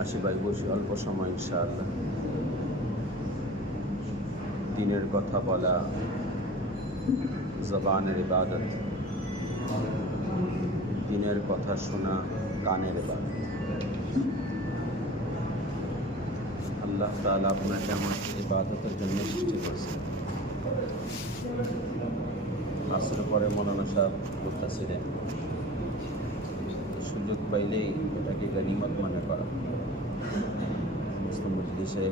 আসি ভাই বসি অল্প সময় ইনশাআল্লাহ। দিনের কথা বলা জবানের ইবাদত, দিনের কথা শোনা কানের ইবাদত। আল্লাহ তাআলা আপনাকে আমাকে ইবাদতের জন্য সৃষ্টি করেছেন। আসর পরে মৌলানা সাহেব বলতেছিলেন, সুযোগ পাইলেই এটাকে গনিমত মনে করা। মুসলিম মজলিসে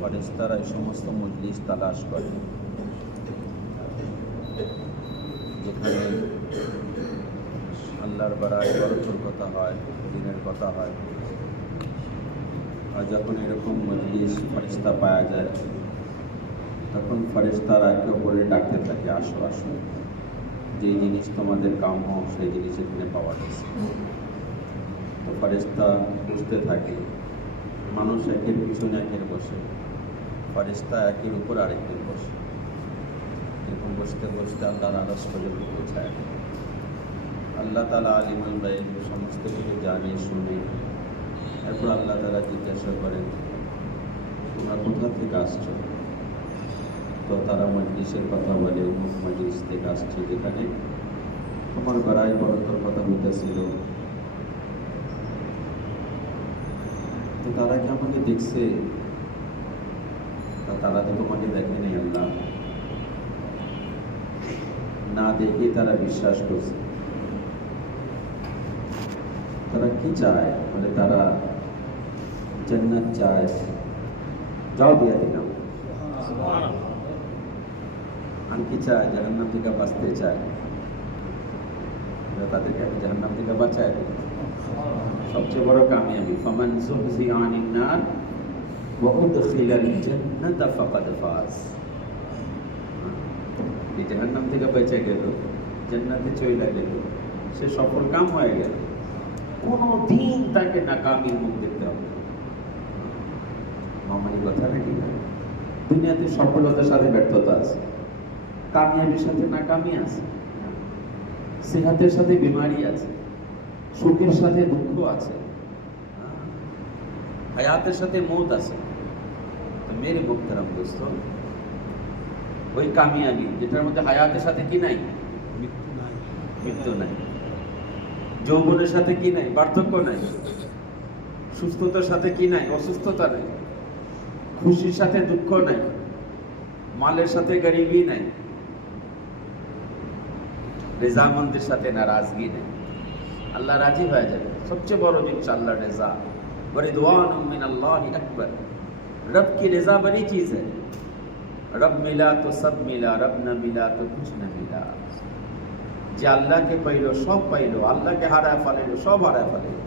ফেরেশতারা এই সমস্ত মজলিস তালাশ করে যেখানে আল্লাহর বাড়ায় বরকতের কথা হয়, দিনের কথা হয়। আর যখন এরকম মজলিস ফেরেশতা পাওয়া যায়, তখন ফেরেশতারা একে অপরে ডাকতে থাকে, আসো আসো, যেই জিনিস তোমাদের কাম্য সেই জিনিস এখানে পাওয়া গেছে। তো ফেরেশতা বুঝতে থাকে, মানুষ একের পিছনে একের বসে, ফেরেশতা একের উপর আরেকদিন বসে। এরকম বসতে বসতে আল্লাহর আরশ পর্যন্ত পৌঁছায়। আল্লাহ তাআলা আলিমুল গায়ব, সমস্ত কিছু জানে শুনে। এরপর আল্লাহ তাআলা জিজ্ঞাসা করেন, তোমরা কোথা থেকে আসছো? তো তারা মজলিসের কথা বলে, অমুক মজলিস থেকে আসছে, যেখানে তোমার বাড়ায় বরকতের কথা হইতেছিল। তো তারা কি আমাকে দেখছে? তারা তো তোমাকে দেখে নেই আল্লাহ, না দেখে তারা বিশ্বাস করছে। তারা কি চায়? বলে তারা জান্নাত চায়। যাও দিয়ে দিলাম। আর কি চায়? জাহান্নাম থেকে বাঁচতে চায়। তাদেরকে আমি জাহান্নাম থেকে বাঁচায় দেব। সবচেয়ে বড় কামিয়াবি, ফামান যুহজিহা আনিন নার ওয়া উদখিলাল জান্নাতা ফাকাদ ফাজ। এই জাহান্নাম থেকে বেঁচে গেল, জান্নাতে চলে গেল, সে সফল কাম হয়ে গেল। কোনদিন তাকে নাকামির মুখ দেখতে হবে। মামানি কথা নাকি? দুনিয়াতে সফলতার সাথে ব্যর্থতা আছে, কামিয়াবির সাথে নাকামি আছে, সেহাতের সাথে বিমারি আছে, সুখের সাথে দুঃখ আছে, হায়াতের সাথে মৌত আছে। তো মেরে মুহতারাম দোস্ত, ওই কামিয়াবি যেটার মধ্যে হায়াতের সাথে কি নাই? মৃত্যু নাই। যৌবনের সাথে কি নাই? পার্থক্য নাই। সুস্থতার সাথে কি নাই? অসুস্থতা নাই। খুশির সাথে দুঃখ নাই। মালের সাথে গরিবি নাই। রেজামন্দির সাথে নারাজগি নেই। আল্লাহ রাজি হয়ে যাবে। সবচেয়ে বড় জিনিস আল্লাহ রেজা। रिदवानुम मिनल्लाहि अकबर। रब की रजा बड़ी चीज है। रब मिला तो सब मिला, रब न मिला तो कुछ न मिला। যে আল্লাহকে পাইলো সব পাইলো, আল্লাহকে হারায় ফেলাইলো সব হারায় ফেলাইলো।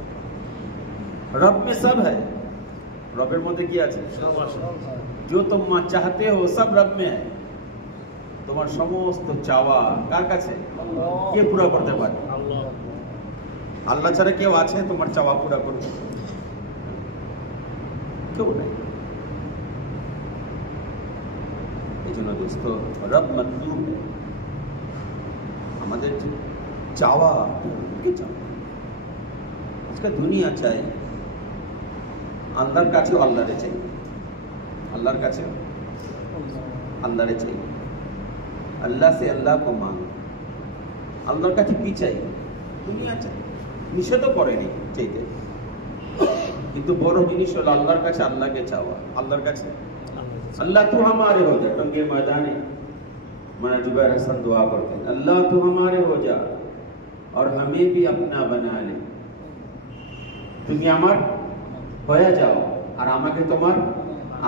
রব में सब है। রবের মধ্যে কি আছে? সব আছে। जो तुम चाहते हो सब रब में है। তোমার সমস্ত চাওয়া কার কাছে? আল্লাহ। কে পুরো করতে পারে? আল্লাহ। আল্লাহ ছাড়া কেউ আছে তোমার চাওয়া পুরো করতে? কেউ নাই। এই জন্য দোস্ত, রব মতলুব, আমাদের চাওয়া কি চাওয়া? আজকে দুনিয়া চাই আল্লাহর কাছেও আল্লাহরে চাই, আল্লাহর কাছে আল্লাহরে চাই। আল্লাহ সে আল্লাহ কো মাঙ্গো। আল্লাহর কাছে কি চাই? দুনিয়া চাই। নিষেধও করেনি চাইতে, কিন্তু বড় জিনিস হলো আল্লাহর কাছে আল্লাহকে চাওয়া। আল্লাহর কাছে अल्लाह तू हमारे हो जा। टंगे मैदाने मना जुबैर हसन दुआ करते हैं, अल्लाह तू हमारे हो जा और हमें भी अपना बना ले। তুমি আমার হয়ে যাও আর আমাকে তোমার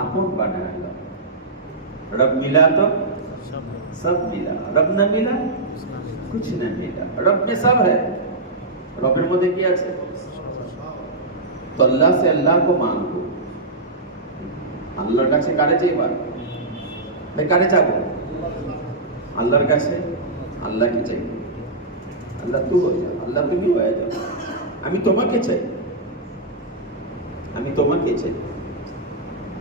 আপন বানায় দাও। रब मिला तो सब मिला, रब न मिला कुछ न मिला। रब में सब है। রবের মধ্যে কি আছে? তো আল্লাহ সে আল্লাহ কো মাঙ্গো। আল্লাহর কাছে কারে চাইবা? ভাই কারে চাবো? আল্লাহর কাছে আল্লাহকে চাই। আল্লাহ তু হয়ে যাও, আল্লাহ তুমি হয়ে যাও, আমি তোমাকে চাই, আমি তোমাকে চাই।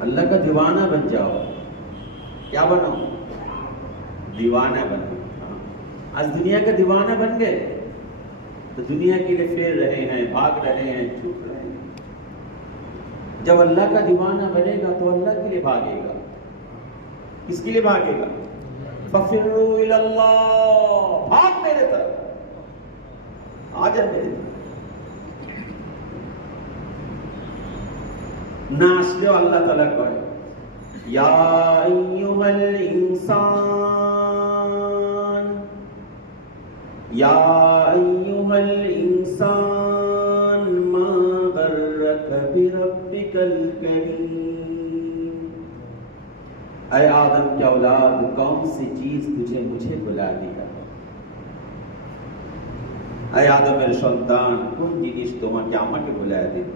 अल्लाह का दीवाना बन जाओ। क्या बनो? दीवाना बनो। आज दुनिया का दीवाना बन गए तो दुनिया के लिए फिर रहे हैं, भाग रहे हैं, छूट रहे हैं। जब अल्लाह का दीवाना बनेगा तो अल्लाह के लिए भागेगा। किसके लिए भागेगा? फफिर्रू इलल्लाह, भाग मेरे तरफ, आ जा मेरे तरफ। ना আসলে আল্লাহ তাআলা কয় ইয়া আইয়ুহাল ইনসান, ইয়া আইয়ুহাল ইনসান মা গররাকা বিরব্বিকাল করিম। ऐ आदम के औलाद, कौन सी चीज तुझे मुझे बुला दिया? ऐ आदमेर सन्तान, কোন জিনিস তোমাকে আমাকে বুলায়া দিল?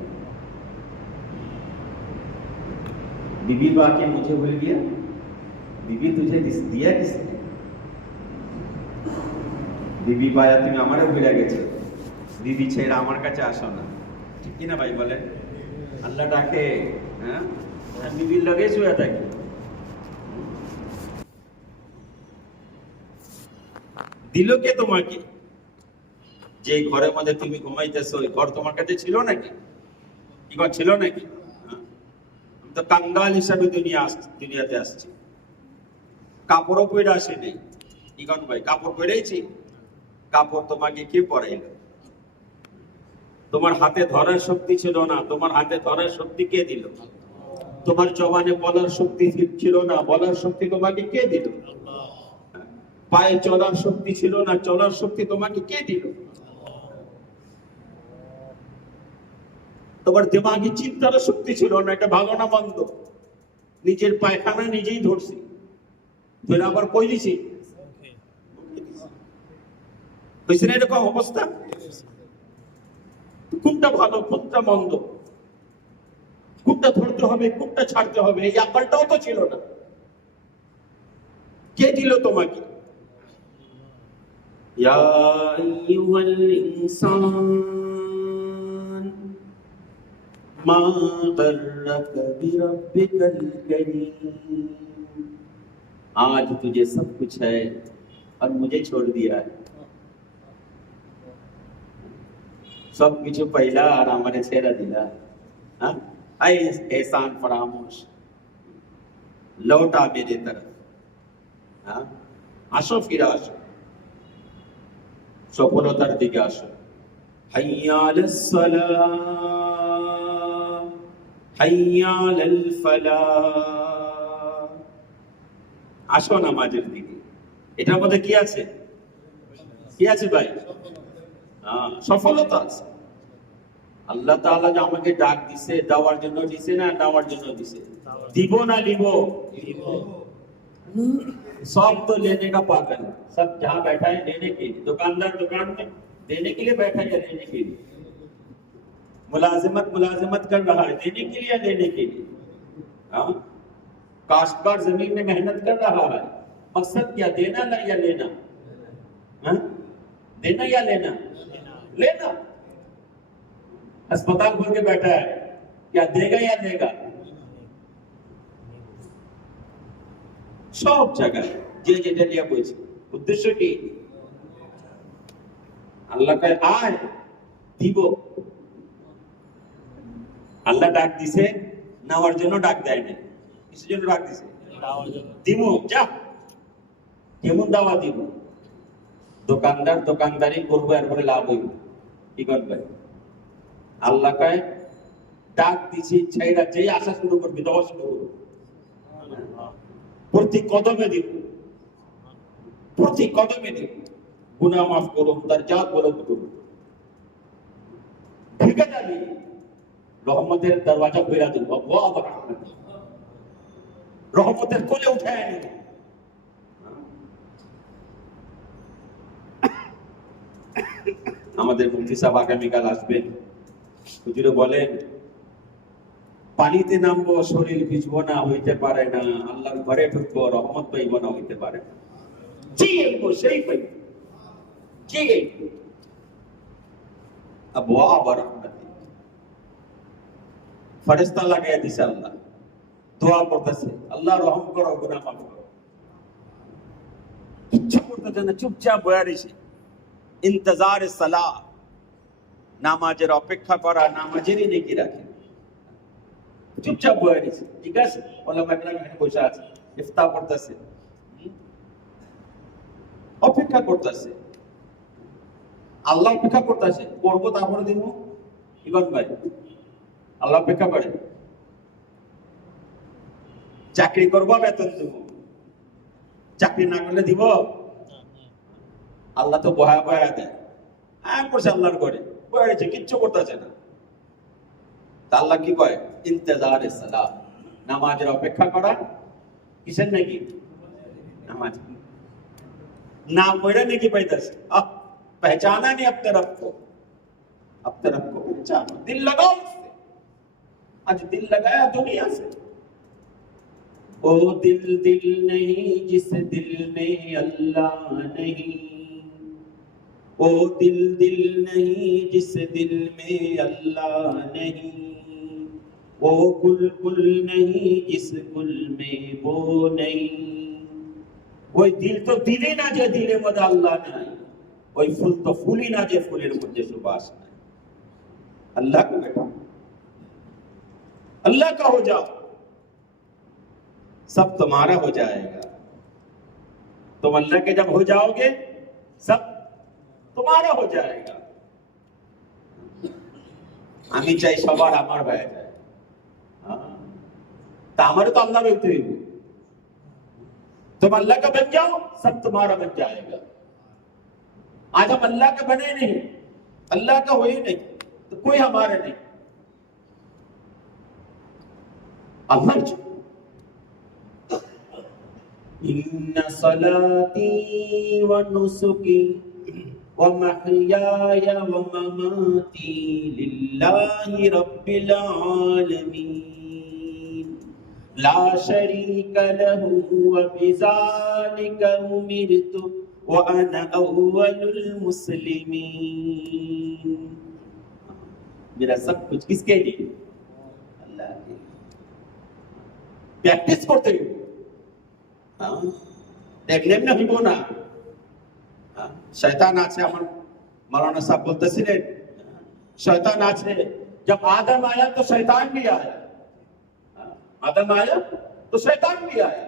बीबी बाके मुझे भूल गया? बीबी तुझे दिया किसने? बीबी पाया তুমি আমারে ভুলে গেছো, बीबी ছেড়ে আমার কাছে আসো না, ঠিক কি না ভাই বলেন? আল্লাহ ডাকে, হ্যাঁ, बीबी লগে শুয়ে থাকি। দিল কে তোমাকে? যে ঘরের মধ্যে তুমি ঘুমাইতেছো, ওই ঘর তোমার কাছে ছিল নাকি? কি ঘর ছিল নাকি? তো কাঙ্গাল হিসাবে দুনিয়াতে আসছি, কাপড়ও পরে আসেনি। কি কারণ ভাই, কাপড় পরেছি? কাপড় তোমাকে কে পরাইল? তোমার হাতে ধরার শক্তি ছিল না, তোমার হাতে ধরার শক্তি কে দিল? তোমার জবানে বলার শক্তি ছিল না, বলার শক্তি তোমাকে কে দিল? পায়ে চলার শক্তি ছিল না, চলার শক্তি তোমাকে কে দিল? তোমার দিমাগি চিন্তার শক্তি ছিল না, এটা ভালো না মন্দ, নিজের পায়খানা নিজেই ধরছি, ধরে আবার কই দিছি, হয়েছে না এরকম অবস্থা? কোনটা ভালো কোনটা মন্দ, কোনটা ধরতে হবে কোনটা ছাড়তে হবে, এই আকালটাও তো ছিল না। কে দিল তোমাকে? ইয়া আইয়ুহাল ইনসান मा गर्रक बिरब्बिकल करीम। आज तुझे सब कुछ है और मुझे छोड़ दिया है। सब कुछ पहला और हमारे छेड़ा दिला, हाँ, एहसान फरामोश, लौटा मेरे तरफ, हाँ, आसो फिर आसो, सफलतार दिके आसो। हय्या अलस सलाह, হাইয়া আলাল ফালাহ, আসো নামাজের দিকে। এটার মধ্যে কি আছে? কি আছে ভাই? সফলতা আছে। আল্লাহ তাআলা যে আমাকে ডাক দিছে, দেওয়ার জন্য দিছে না নেওয়ার জন্য দিছে? দিব না নিব? सब तो लेने का पागल, सब जहाँ बैठा है लेने के लिए। दुकानदार दुकान में देने के लिए बैठा है या लेने के लिए? मुलाजिमत कर रहा है देने के लिए या लेने के लिए? हाँ, काश्तकार जमीन में मेहनत कर रहा है, मकसद क्या? देना ना या लेना? हाँ? देना या लेना? लेना। अस्पताल खोल के बैठा है, क्या देगा या लेगा? सब जगह যে যেটা নিয়ে বলছে, উদ্দেশ্য কি? আল্লাহ কয় আয় দিব। আল্লাহ ডাক দিছে, নেওয়ার জন্য ডাক দেয় না। কিসের জন্য ডাক দিছে? দিব, যা। কেমন দাওয়া দিব? দোকানদার দোকানদারি করবো, এরপরে লাভ হইব, কি করবে? আল্লাহ কয় ডাক দিছি, ছেড়া যেই আসা শুরু করবি দেওয়া শুরু করবো, প্রতি কদমে দিব, প্রতি কদমে দিব। গুনাহ মাফ করুন, দরজাত বুলন্দ করুন, ঢেকে যাবি, রহমতের দরওয়াজা খুলে দেব, আল্লাহ রহমতের কোলে উঠায় নিব। আমাদের মুফতি সাহেব আগামীকাল আসবেন, হুজুরে বলেন পানিতে নামবো শরীর ভিজবো না, হইতে পারে না। আল্লাহর ঘরে ঢুকবো রহমত পাইব না, হইতে পারে না। জি আইবো সেই পাইব, জি আইবো আবওয়াব রহমতি। ফেরেশতা লাগাইয়া দিছে, আল্লাহ দোয়া করতেছে, আল্লাহ রহম করো, গুনাহ মাফ করো। কিচ্ছু করতেছে না, চুপচাপ বয়ে রয়েছে। ইন্তজার সালাহ, নামাজের অপেক্ষা করা, নামাজেরই নেকি রাখে, চুপচাপ বয়ে রয়েছে। ঠিক আছে, ওলামা কেরাম এখানে বসে আছে, ইফতার করতেছে, অপেক্ষা করতেছে, আল্লাহ অপেক্ষা করতেছে, করবো তারপরে দিব। ইগন ভাই, আল্লাহ অপেক্ষা করে। চাকরি করবো, বেতন দিব, চাকরি না করলে দিব? আল্লাহ তো বয়া বয়া দেয়, করছে আল্লাহর করে বয়েছে, কিচ্ছু করতেছে না। তা আল্লাহ কি কয়? ইন্তজার সালাহ, নামাজের অপেক্ষা করা। কিসের নাকি? নামাজ। না পড়ে নাকি পাইতেছে। पहचाना नहीं अपने रब को, अपने रब को पहचानो, दिल लगाओ उससे। आज दिल लगाया दुनिया से। ओ दिल दिल नहीं जिस दिल में अल्लाह नहीं, ओ दिल दिल नहीं जिस दिल में अल्लाह नहीं, वो गुल गुल नहीं जिस गुल में वो नहीं। ওই দিল তো দিলে না যে দিলের মধ্যে আল্লাহ নাই, ওই ফুল তো ফুলই না যে ফুলের মধ্যে সুবাস নাই। अल्लाह को बेटा, अल्लाह का हो जाओ, सब तुम्हारा हो जाएगा। तुम अल्लाह के जब हो जाओगे, सब तुम्हारा हो जाएगा। আমি চাই সবার আমার হয়ে যায়। তা আমারও তো আল্লাহ বলতে হইব। तुम अल्लाह का बन जाओ, सब तुम्हारा बन जाएगा। आज हम अल्लाह का बने नहीं, अल्लाह का हो ही नहीं, तो कोई हमारा नहीं। अल्लाह इन्ना सलाती व नुसुकी व महयाय व ममाती लिल्लाहि रब्बिल आलमीन ला शरीका लहू व बिज़ालिका उमिरतु व अना अव्वलुल मुस्लिमीन। मेरा सब कुछ किसके लिए? अल्लाह के। प्रैक्टिस करते हो, এমনি এমনি হইব না। শয়তান আছে, আমার मौलाना साहब बोलतेছিলেন, शैतान আছে। जब आदम आया तो शैतान भी आया, आदम आया तो शैतान भी आया।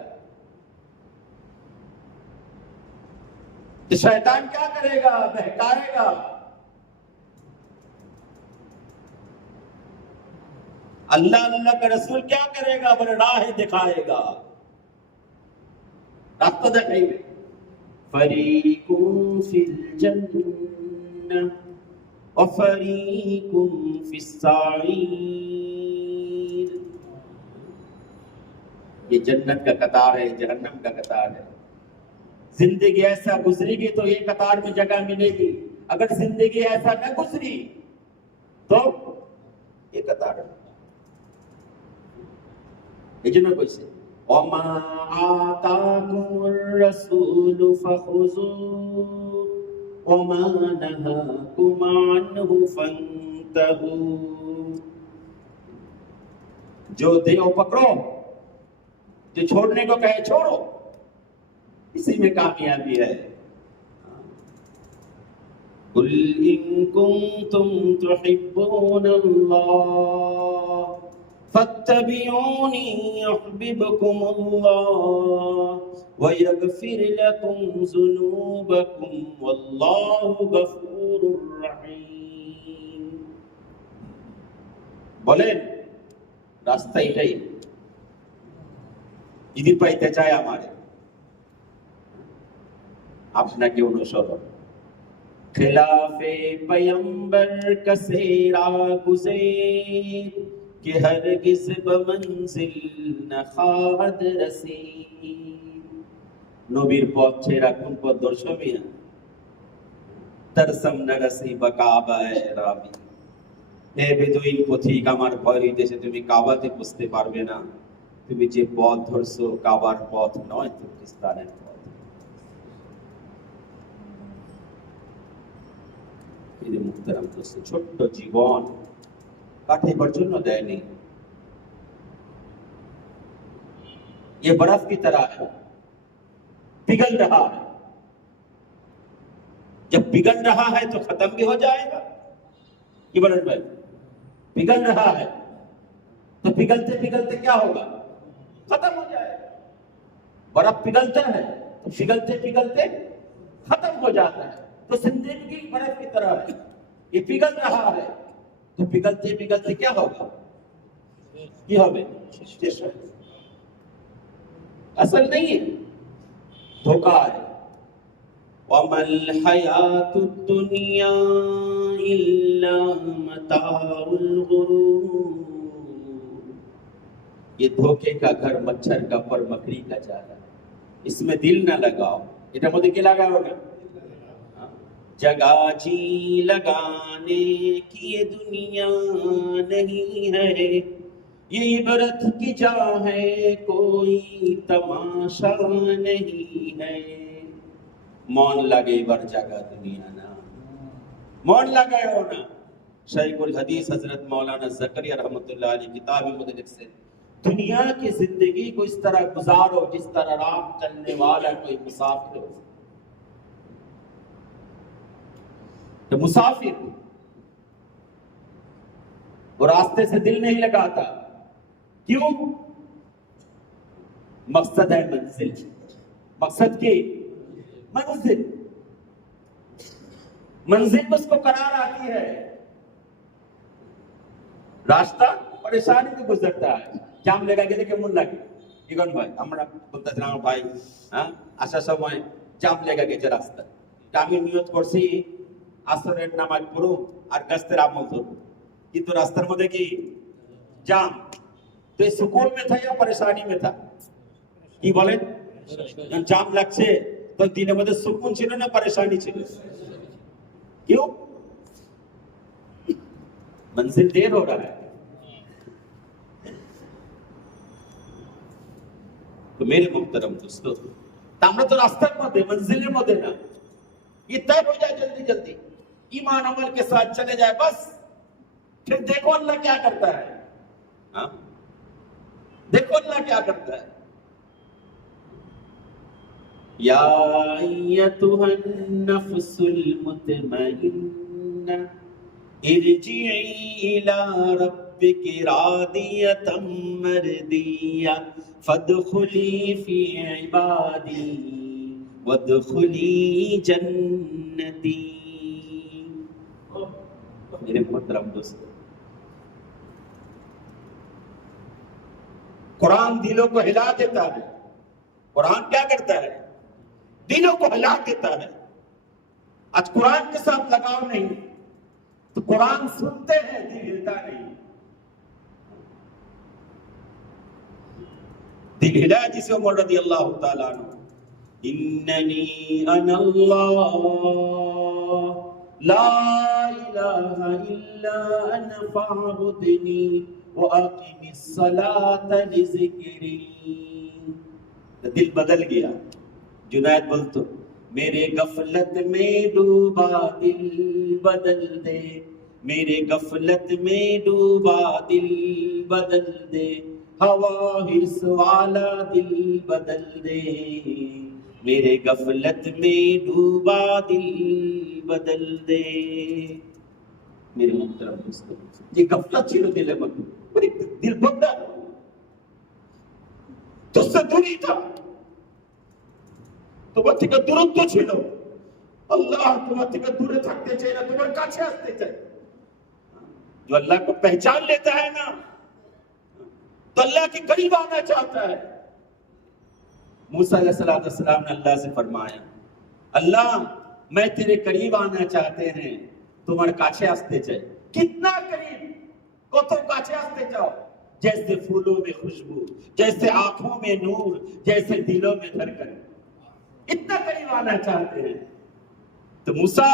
तो शैतान क्या करेगा? बहकाएगा। अल्लाह अल्लाह का रसूल क्या करेगा? बड़े राह दिखाएगा, रास्ता दिखाएंगे। फरीकुम फिल जन्नह व फरीकुम फिस साईर। ये जन्नत का कतार है, जहन्नम का कतार है। जिंदगी ऐसा गुजरेगी तो ये कतार में जगह मिलेगी, अगर जिंदगी ऐसा न गुजरी तो ये कतार है। এই জন্য কইছে ওমা আতাকুমুর রাসূলু ফাখুযু ওমা নাহাকুম আনহু ফান্তাহু। जो दे वो पकड़ो, जो छोड़ने को कहे छोड़ो, इसी में कामयाबी है। कुल इन कुंतुम तुहिब्बूनल्लाह फत्तबिऊनी युहब्बिबकुमुल्लाह व यगफिर लकुम ज़ुनूबकुम वल्लाहु गफूरुर रहीम। বলেন রাস্তা এটাই, যদি পাইতে চায় আমারে, আপনাকে অনুসরণ। खिलाफे पैगंबर का सेरा गुज़ेर कि हरगिज़ बमंजिल न खाद रसी। নবীর পথ ছেড়া কোন পথ দর্শমিয়া? तरसम न रसी बकाबाए राबी। হে বেদুইন পথিক, আমার ভয় হইতেছে তুমি কাবাতে পৌঁছতে পারবে না। তুমি যে পথ ধরছো কাবার পথ নয়, তুর্কিস্তানের পথ। मुहतरम दोस्तों, ছোট্ট জীবন কাটাইবার জন্য দেয়নি। ये बर्फ की तरह है, पिघल रहा है, जब पिघल रहा है तो खत्म भी हो जाएगा। इमरान भाई, पिघल रहा है तो पिघलते पिघलते क्या होगा? खत्म हो जाएगा। बर्फ पिघलता है तो पिघलते पिघलते खत्म हो जाता है। तो जिंदगी बर्फ की तरह है, ये पिघल रहा है तो पिघलते पिघलते क्या होगा? ये होगा असल नहीं है, धोखा है। वमल हयातुद दुनिया इल्ला मताउल गुरूर। ये धोखे का घर, मच्छर का पर, मकड़ी का जाला, इसमें दिल ना लगाओ। এটা মধ্যে কি লাগাও না? जगा जी लगाने की ये दुनिया नहीं है, ये इबरत की जा है, कोई तमाशा नहीं है। মন লাগে এবার জাগা দুনিয়া না, মন লাগাও না। শাইখুল হাদিস हजरत मौलाना ज़करिया रहमतुल्लाह अलैह किताब में लिखते, दुनिया की जिंदगी को इस तरह गुजारो जिस तरह राह चलने वाला कोई मुसाफिर हो। तो मुसाफिर वो रास्ते से दिल नहीं लगाता, क्यों? मकसद है मंजिल, मकसद की मंजिल, मंजिल उसको करार आती है। रास्ता परेशानी में गुजरता है, जाम लेगा गেলে কেমন লাগে? ইগন ভাই, আমরা বলতেছিলাম ভাই, হ্যাঁ আসার সময় জাম লেগে গেছে রাস্তা। আমি নিয়ত করছি আসরের নামাজ পড়ো আর গস্তের আমল করব, কিন্তু রাস্তার মধ্যে কি জাম। তো এই সুকুন में था या परेशानी में था? কি বলেন? জাম লাগছে তো দিনের মধ্যে সুকুন ছিল না परेशानी ছিল? क्यों? मंजिल देर हो रहा है। तो मेरे मुहतरम दोस्तों, আমরা তো রাস্তার মধ্যে, मंजिलेর মধ্যে না। ये तय हो जाए जल्दी जल्दी, ईमान अमल के साथ चले जाए बस। फिर देखो अल्लाह क्या करता है। हाँ, देखो अल्लाह क्या करता है। या अय्यतुहन नफ्सुल मुतमइन्ना इरजिई इला रब्बिकी रादियतम मरदिया फदखुली फी इबादी वदखुली जन्नती। मेरे मोहतरम दोस्तों, कुरान दिलों को हिला देता है। कुरान क्या करता है? दिलों को हिला देता है। आज कुरान के साथ लगाव नहीं तो कुरान सुनते हैं, दिल हिलता नहीं। दिल हिला जिसे उमर रज़ी अल्लाह तआला अन्हु, इन्ननी अनल्लाह ला इलाहा इल्ला अना फअबुदनी व अक़िमिस सलाता लिज़िक्री। दिल बदल गया। जुनैद बोलतो, मेरे गफलत में डूबा दिल बदल दे, मेरे गफलत में डूबा दिल बदल दे, हवा हिर्स वाला दिल बदल दे, मेरे गफलत में डूबा दिल बदल दे। मेरे मुहतरम दोस्तों, ये गफलत छिलो दिल में, दिल बदल तुझसे दूरी था, তোমার থেকে দূরত্ব ছিল। अल्लाह তোমার থেকে दूरे থাকতে চায় না, তোমার কাছে আসতে চায়। जो अल्लाह को पहचान लेता है ना, तो अल्लाह के करीब आना चाहता है। मूसा अलैहिस्सलाम ने अल्लाह से फरमाया, अल्लाह मैं तेरे करीब आना चाहते हैं, तुम्हारे काछे आस्ते चाहे। कितना करीब? कत काछे आस्ते चाहो? जैसे फूलों में खुशबू, जैसे आंखों में नूर, जैसे दिलों में धड़कन, इतना करीब आना चाहते हैं। तो मूसा,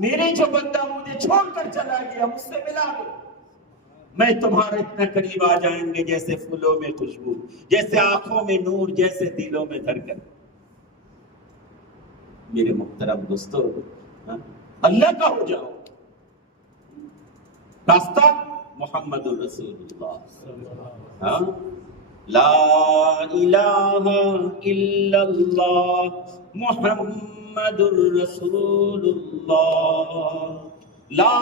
मेरे जो बंदा मुझे छोड़कर चला गया, मुझसे मिला दो, मैं तुम्हारे इतना करीब आ जाएंगे जैसे फूलों में खुशबू, जैसे आंखों में नूर, जैसे दिलों में धड़कन। मेरे मुहतरम दोस्तों, अल्लाह का हो जाओ। रास्ता मुहम्मदुर रसूलुल्लाह। हाँ, ला इलाहा इल्लल्लाह মুহাম্মাদুর রাসূলুল্লাহ লা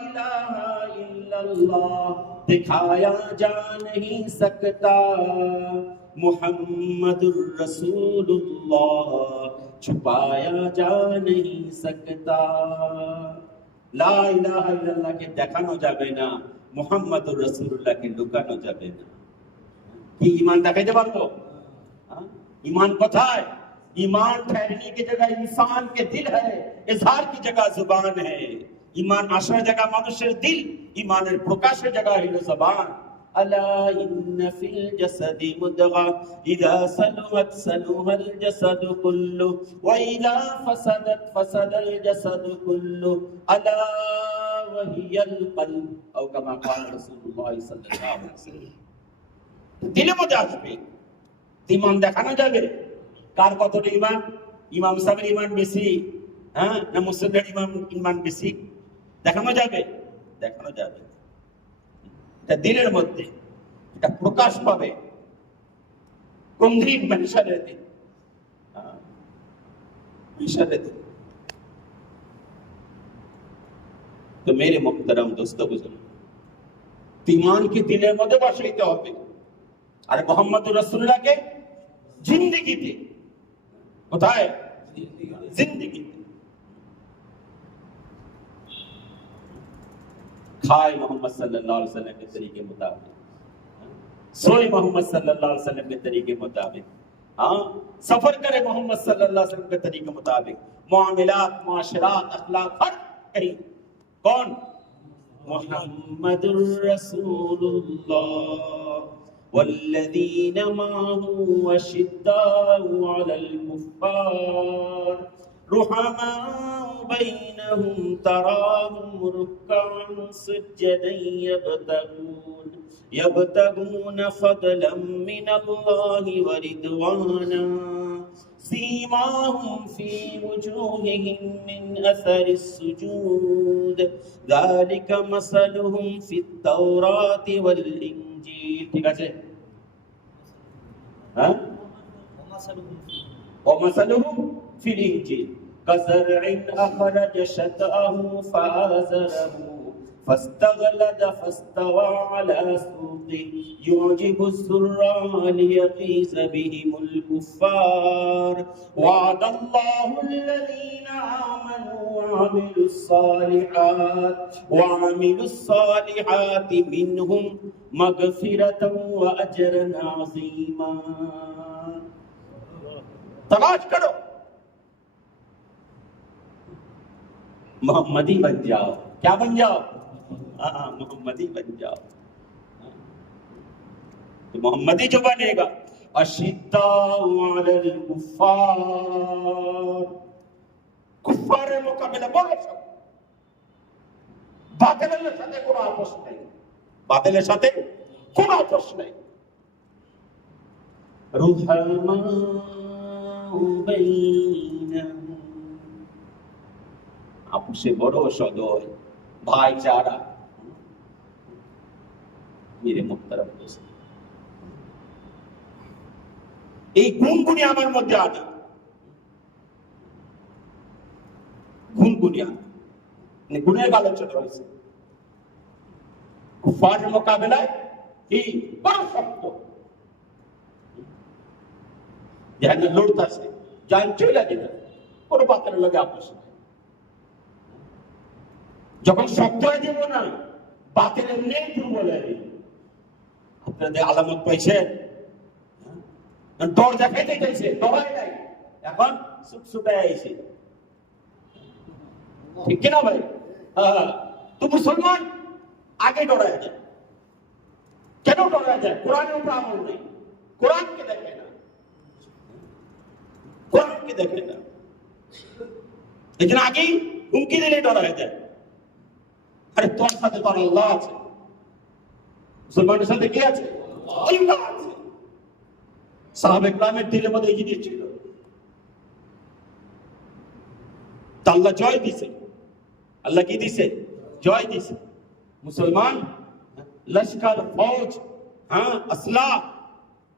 ইলাহা ইল্লাল্লাহ दिखाया जा नहीं सकता मुहम्मदुर रसूलुल्लाह छुपाया जा नहीं सकता ला इलाहा इल्लल्लाह के দেখানো যাবে না মুহাম্মদুর রাসূলুল্লাহ কে লুকানো যাবে না কি ঈমান দেখাইতে পারবো ईमान কোথায় ईमान ठहरने की जगह इंसान के दिल है इजहार की जगह जुबान है ईमान आसार जगह মানুষের दिल ईमाনের প্রকাশের জায়গা হলো জবান আলা ইন্না ফিল জাসাদি মুদগা ইযা সালুহাত সালুহাল জাসাদু কুল্লু ওয়া ইযা ফাসাদাত ফাসাদাল জাসাদু কুল্লু আলা ওয়া হিয়াল কলব আও কামা ক্বাল রাসূলুল্লাহ সাল্লাল্লাহু আলাইহি ওয়াসাল্লাম দিলের মধ্যে আসবে ঈমান দেখানো যাবে কার কতটা ঈমান ইমাম সাহেবের ঈমান বেশি না মুসলিমের ঈমান বেশি দেখানো যাবে এটা দিলের মধ্যে এটা প্রকাশ পাবে কোন দিন মানুষের দিন তো মেরে মুহতারাম দোস্ত বুঝুন ঈমান কি দিলের মধ্যে বসাইতে হবে আর মুহাম্মদুর রাসূলুল্লাহকে জিন্দেগিতে কোথায় জিন্দেগিতে खाए मोहम्मद सल्लल्लाहु अलैहि वसल्लम के तरीके मुताबिक सोए मोहम्मद सल्लल्लाहु अलैहि वसल्लम के तरीके मुताबिक सफर करे मोहम्मद सल्लल्लाहु अलैहि वसल्लम के तरीके मुताबिक मुआमलात मुआशरात अखलाक हर कहीं कौन मुहम्मदुर रसूलुल्लाह वल्लज़ीन माहु अशिद्दाउ अलल कुफ्फार रुहमाउ बैनहुम तराहुम रुक्कान सुज्जदन यबतगून फदलन मिनल्लाहि व रिदवाना सीमाहुम फी वुजूहिहिम मिन अथरिस सुजूद ज़ालिका मसलुहुम फित तौराति वल इंजील ठीक আছে হ্যাঁ ও মাসালুহুম ফিল ইনজিল كزرع أخرج شطأه فآزره فاستغلظ فاستوى على سوقه يعجب الزراع ليغيظ بهم الكفار وعد الله الذين آمنوا وعملوا الصالحات منهم مغفرة وأجرا عظيما तलाश करो मोहम्मदी बन जाओ क्या बन जाओ मोहम्मदी बन जाओ तो मोहम्मदी जो बनेगा अशिद्दाउ अलल कुफ्फार कुफ्फारेर মোকাবেলা বড় শক্ত বাতিলের সাথে কোনো আপোষ নেই রুহামাউ বাইনাহুম আপোষে বড় সদয় ভাইচারা মেরে মুহতারাম দোস্ত এই গুণগুলি আমার মধ্যে আনা গুণগুলি আনা গুণের আলোচনা রয়েছে কুফারের মোকাবেলায় এই বড় শক্ত যেখানে লড়তেছে যান চলে যেতে কোনো পাত্রের লগে আপোষ যখন শক্ত হয়ে যাব না বাতিলের নেই দুর্বল হয়ে যাবে আপনাদের আলামত পাইছেন ডর দেখাইতে চাইছে ডরাই নাই এখন ছুটছুটে আইছে ঠিক কিনা ভাই তো মুসলমান আগে ডরায় যায় কেন ডরায় যায় কোরআনের উপর আমল নেই কোরআনকে দেখে না এই জন্য আগেই হুমকি দিলে ডরায় যায় আরে তোর সাথে তো আল্লাহ আছে মুসলমানের সাথে কে আছে আল্লাহ আছে সাহাবে কেরামের দিলের মধ্যে এই জিনিস ছিল আল্লাহ জয় দিছে আল্লাহ কি দিছে জয় দিছে মুসলমান লস্কর ফৌজ আসলাহ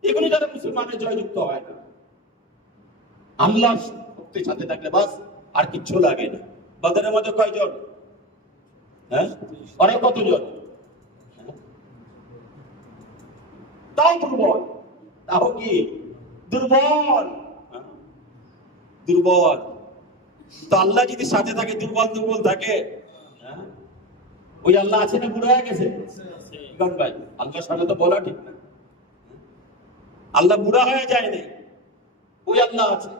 এগুলো যারা মুসলমানের জয়যুক্ত হয় না আল্লাহ শক্তির সাথে থাকলে বাস, আর কিচ্ছু লাগে না। বদরের মধ্যে কয়জন? হ্যাঁ, অনেক কতজন? তাও দুর্বল, তাও কি দুর্বল, দুর্বল। তো আল্লাহ যদি সাথে থাকে, দুর্বল দুর্বল থাকে, ওই আল্লাহ আছে না বুড়ো হয়ে গেছে? ভাই আল্লাহর সাথে তো বলা ঠিক না, আল্লাহ বুড়া হয়ে যায় নাই, ওই আল্লাহ আছে।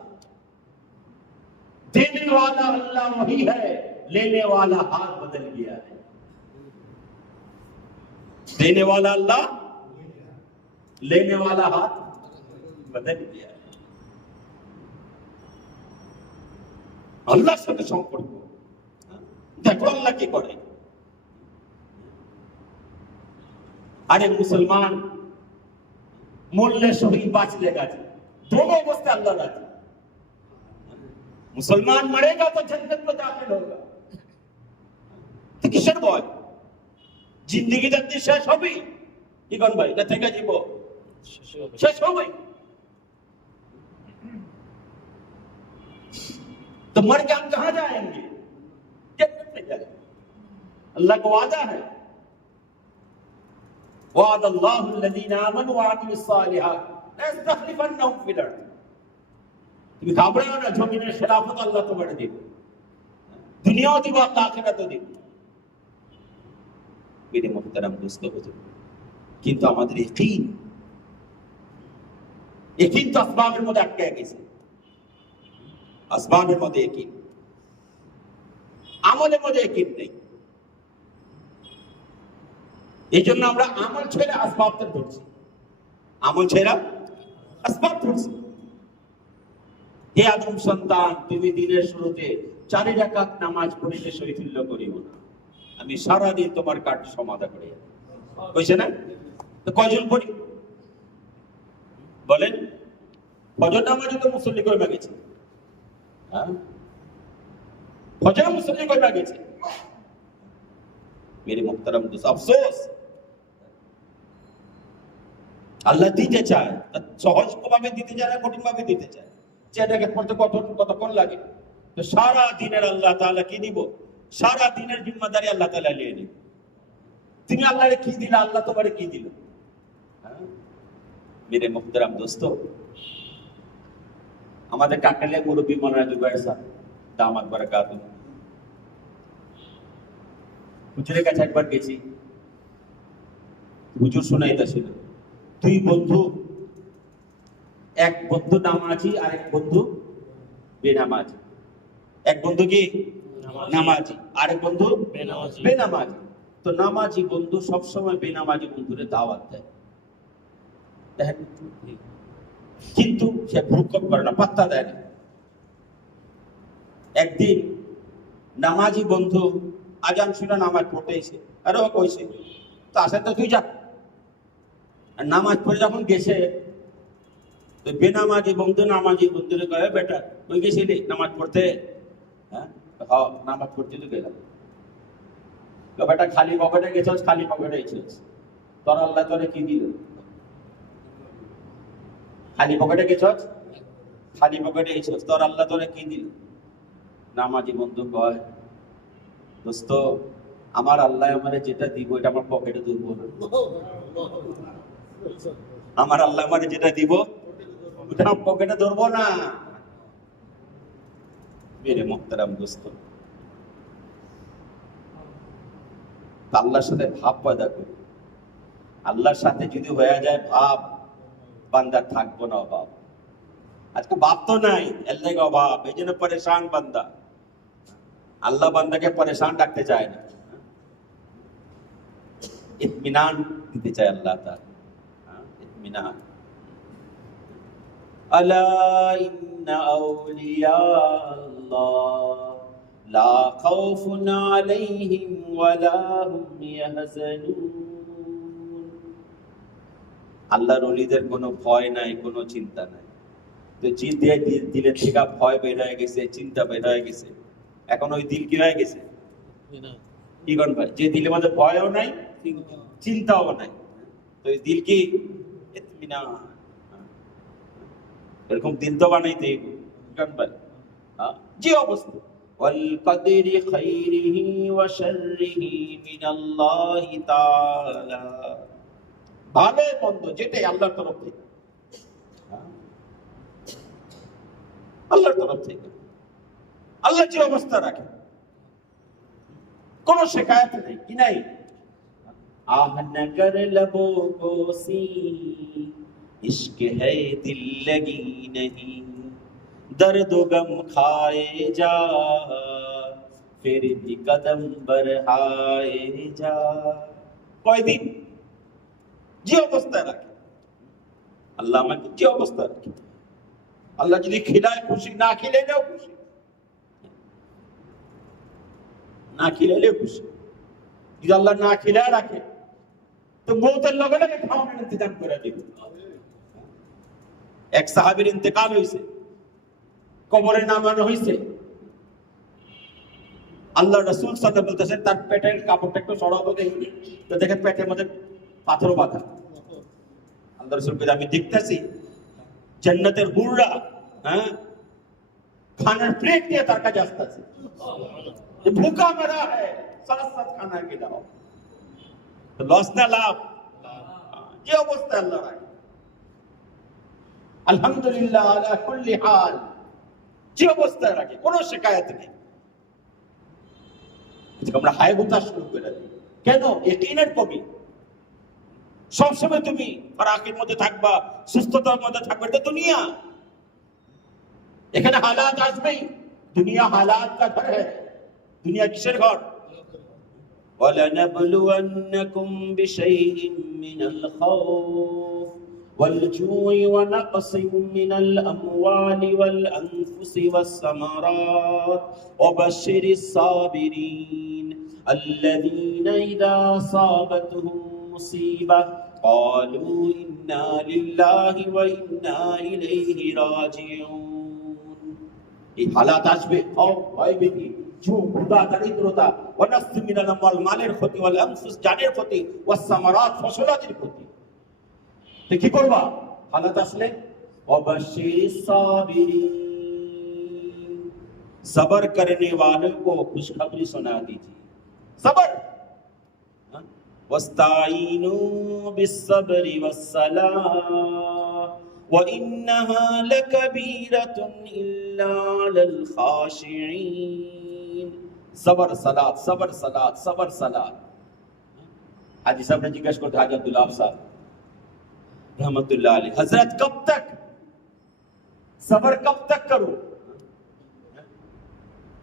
देने वाला अल्लाह वही है, लेने वाला हाथ बदल गया है। देने वाला अल्लाह, लेने वाला हाथ बदल गया है। আল্লাহর সাথে সম্পর্ক দেখো আল্লাহ কি করে। আরে মুসলমান মরলে শহীদ, বাঁচলে গাছে, दोनों अवस्था अल्लाह राजी। मुसलमान मरेगा तो जन्नत में दाखिल होगा, तो किसर भय? जिंदगी जाती शेष हबेई, কি কোন ভাই, এটা থেকে জীব শেষ হবেই। तो मर के हम कहां जाएंगे? जन्नत में जाएंगे। अल्लाह का वादा है, وعد الله الذين آمنوا وعملوا الصالحات ليستخلفنهم في الأرض। তুমি ঘাবড়াও না, জমিনের খেলাফত আল্লাহ তোমাকে দিবে, দুনিয়াও দিব, আখিরাতও দিব। মেরে মুহতারাম দোস্ত বুজুর্গ, কিন্তু আমাদের ইয়াকিন তো আসবাবের মধ্যে আটকে গেছে, আসবাবের মধ্যে ইয়াকিন, আমলের মধ্যে ইয়াকিন নেই। এই জন্য আমরা আমল ছেড়ে আসবাবটা ধরছি, আমল ছেড়ে আসবাব ধরছি। হে আদম সন্তান, তুমি দিনের শুরুতে 4 রাকাত নামাজ পড়িলে শৈথিল্য করিও না, আমি সারাদিন তোমার কাজ সমাধা করি। কইছে না? তো কয়জন পড়ি বলেন? ফজর নামাজে তো মুসল্লি কইবা গেছে, হ্যাঁ ফজর মুসল্লি কইবা গেছে। মেরে মুহতারাম দোস্ত, আফসোস, আল্লাহ দিতে চায়, সহজ ভাবে দিতে চায় না, কঠিন ভাবে দিতে চায়। যেটাকে পড়তে কতক্ষণ লাগে, তো সারা দিনের আল্লাহ তাআলা কি দিব? সারা দিনের জিম্মাদারি আল্লাহ তাআলা নিয়ে নিবে। তুমি আল্লাহরে কি দিলা, আল্লাহ তোমারে কি দিল? মেরে মুহতারাম দোস্ত, আমাদের কাকালিয়া মুরব্বী মাওলানা জুবায়ের সাহেব দামাত বারাকাতুহু, হুজুরের কাছে একবার গেছি, হুজুর শোনাইতেছিল, 2 বন্ধু, এক বন্ধু নামাজি আর এক বন্ধু বেনামাজি। এক বন্ধু কি নামাজি, আরেক বন্ধু বেনামাজি। তো নামাজি বন্ধু সবসময় বেনামাজি বন্ধুরে দাওয়াত দেয়, কিন্তু সে ভ্রুক্ষেপ করে না, পাত্তা দেয় না। একদিন নামাজি বন্ধু আজান শুনে নামাজ পড়তে এসে, আরে ও কইছে তো আসে, তো তুই যা। আর নামাজ পড়ে যখন গেছে, তো বেনামাজি বন্ধু নামাজি বন্ধুরে কয়ে, বেটা তুই গেছিলি নামাজ পড়তে? হ্যাঁ, নামাজ পড়তে তো গেলাম। বেটা খালি পকেটে গেছিস? খালি পকেটে গেছিস? তোর আল্লাহ তোরে কি দিল? খালি পকেটে গেছিস? খালি পকেটে গেছিস, তোর আল্লাহ তোরে কি দিল? নামাজি বন্ধু কয়, দোস্ত, আমার আল্লাহ আমারে যেটা দিব এটা আমার পকেটে ধরবো না। আমার আল্লাহ আমারে যেটা দিব ওটা আমার পকেটে ধরবো না। মেরে মুহতারাম দোস্ত, আল্লাহর সাথে ভাব পয়দা করি। আল্লাহর সাথে যদি হয়ে যায় ভাব, বান্দার থাকবো না অভাব। আজকে ভাব তো নাই, আল্লাহ অভাব, এই জন্য পরেশান বান্দা। আল্লাহ বান্দাকে পরেশান রাখতে চায় না, ইতমিনান দিতে চায় আল্লাহ তাআলা, ইতমিনান। আলা ইন্না আউলিয়া আল্লাহ লা খাউফুন আলাইহিম ওয়া লা হুম ইয়াহজানুন। আল্লাহর ওলিদের কোনো ভয় নাই, কোনো চিন্তা নাই। তো দিলের থেকে ভয় বের হয়ে গেছে, চিন্তা বের হয়ে গেছে। এখন ওই দিল কি হয়ে গেছে? কি কোন ভাই, যে দিলের মধ্যে ভয়ও নাই, চিন্তাও নাই, তো এই দিল কি ইতমিনান। এরকম দিল তো বানাইতে কোন ভাই, যে অবস্থা, ওয়াল কদরি খাইরিহি ওয়া শাররিহি মিনাল্লাহি তাআলা, ভালো মন্দ যেটাই আল্লাহর তরফ থেকে, আল্লাহর তরফ থেকে। আল্লাহ যে অবস্থা রাখে, কোন শিকায়ত নেই, কি নাই। আহ নগর লবো কো সি ইশক है दिल लगी नहीं, दर्द गम खाए जा फिर भी कदम बढ़ाए जा। কয়দিন যে অবস্থা রাখে আল্লাহ, আমাকে যে অবস্থা রাখে, আল্লাহ যদি খিলায় খুশি, না খিলাইলেও খুশি, না খিলাইলেও খুশি। যদি আল্লাহ না খিলায় রাখে তো মৌতের লগে লগে খাওয়ানোর ইন্তজাম করে দিবে। এক সাহাবীর ইন্তেকাল হয়েছে, কবরে নামানো হয়েছে, আল্লাহ রাসূল সাল্লাল্লাহু আলাইহি ওয়াসাল্লাম বলতেছেন তার পেটের কাপড়টা একটু সরাবো দেখি, তো দেখে পেটের মধ্যে পাথর বাঁধা। আল্লাহ রাসূল বলেন আমি দেখতেছি জান্নাতের হুররা খানার প্লেট নিয়ে তার কাছে আসতেছে, ভুকা মারা হ্যায়, সাথ সাথ খানা খিলাও। তো লস না লাভ, যে অবস্থা আল্লাহ রাখে। আলহামদুলিল্লাহ আলা কুল্লি হাল, যে অবস্থা রাখে, কোনো শিকায়ত নেই। আমরা হায় হুতাশ শুরু করে দিই, কেন? ইয়াকিনের কমি। সবসময় তুমি ফারাকের মধ্যে থাকবা, সুস্থতার মধ্যে থাকবে, এটা দুনিয়া, এখানে হালাত আসবেই। দুনিয়া হালাত কা ঘর है। দুনিয়া কিসের ঘর? وَلَنَبْلُوَنَّكُمْ بِشَيْءٍ مِّنَ الْخَوْفِ وَالْجُوعِ وَنَقْصٍ مِّنَ الْأَمْوَالِ وَالْأَنفُسِ وَالثَّمَرَاتِ وَبَشِّرِ الصَّابِرِينَ الَّذِينَ إِذَا أَصَابَتْهُم مُّصِيبَةٌ قَالُوا إِنَّا لِلَّهِ وَإِنَّا إِلَيْهِ راجعون। এই হালাত আসবে, ভয় ভীতি, ঝুঁক, ক্ষুধা, দারিদ্রতা, ওয়ানাকসি মিনাল আমওয়াল, মালের ক্ষতি, ওয়াল আনফুস, জানের ক্ষতি, ওয়াস সামারাত, ফসলাদির ক্ষতি। তো কি করবা হালাত আসলে? ওয়াবাশশিরিস সাবিরিন, सब्र करने वालों को खुशखबरी सुना दीजिए। सब्र, वस्ताईनु बिस्सब्रि वस्सलाह व इन्नहा लकबीरतुन इल्ला अल खाशिईन। सब्र सलात, सब्र सलात, सब्र सलात। हाजी साहब ने जिज्ञासा करते हाजी अब्दुल्लाह साहब रहमतुल्लाह अलैह, हजरत कब तक सब्र, कब तक करो?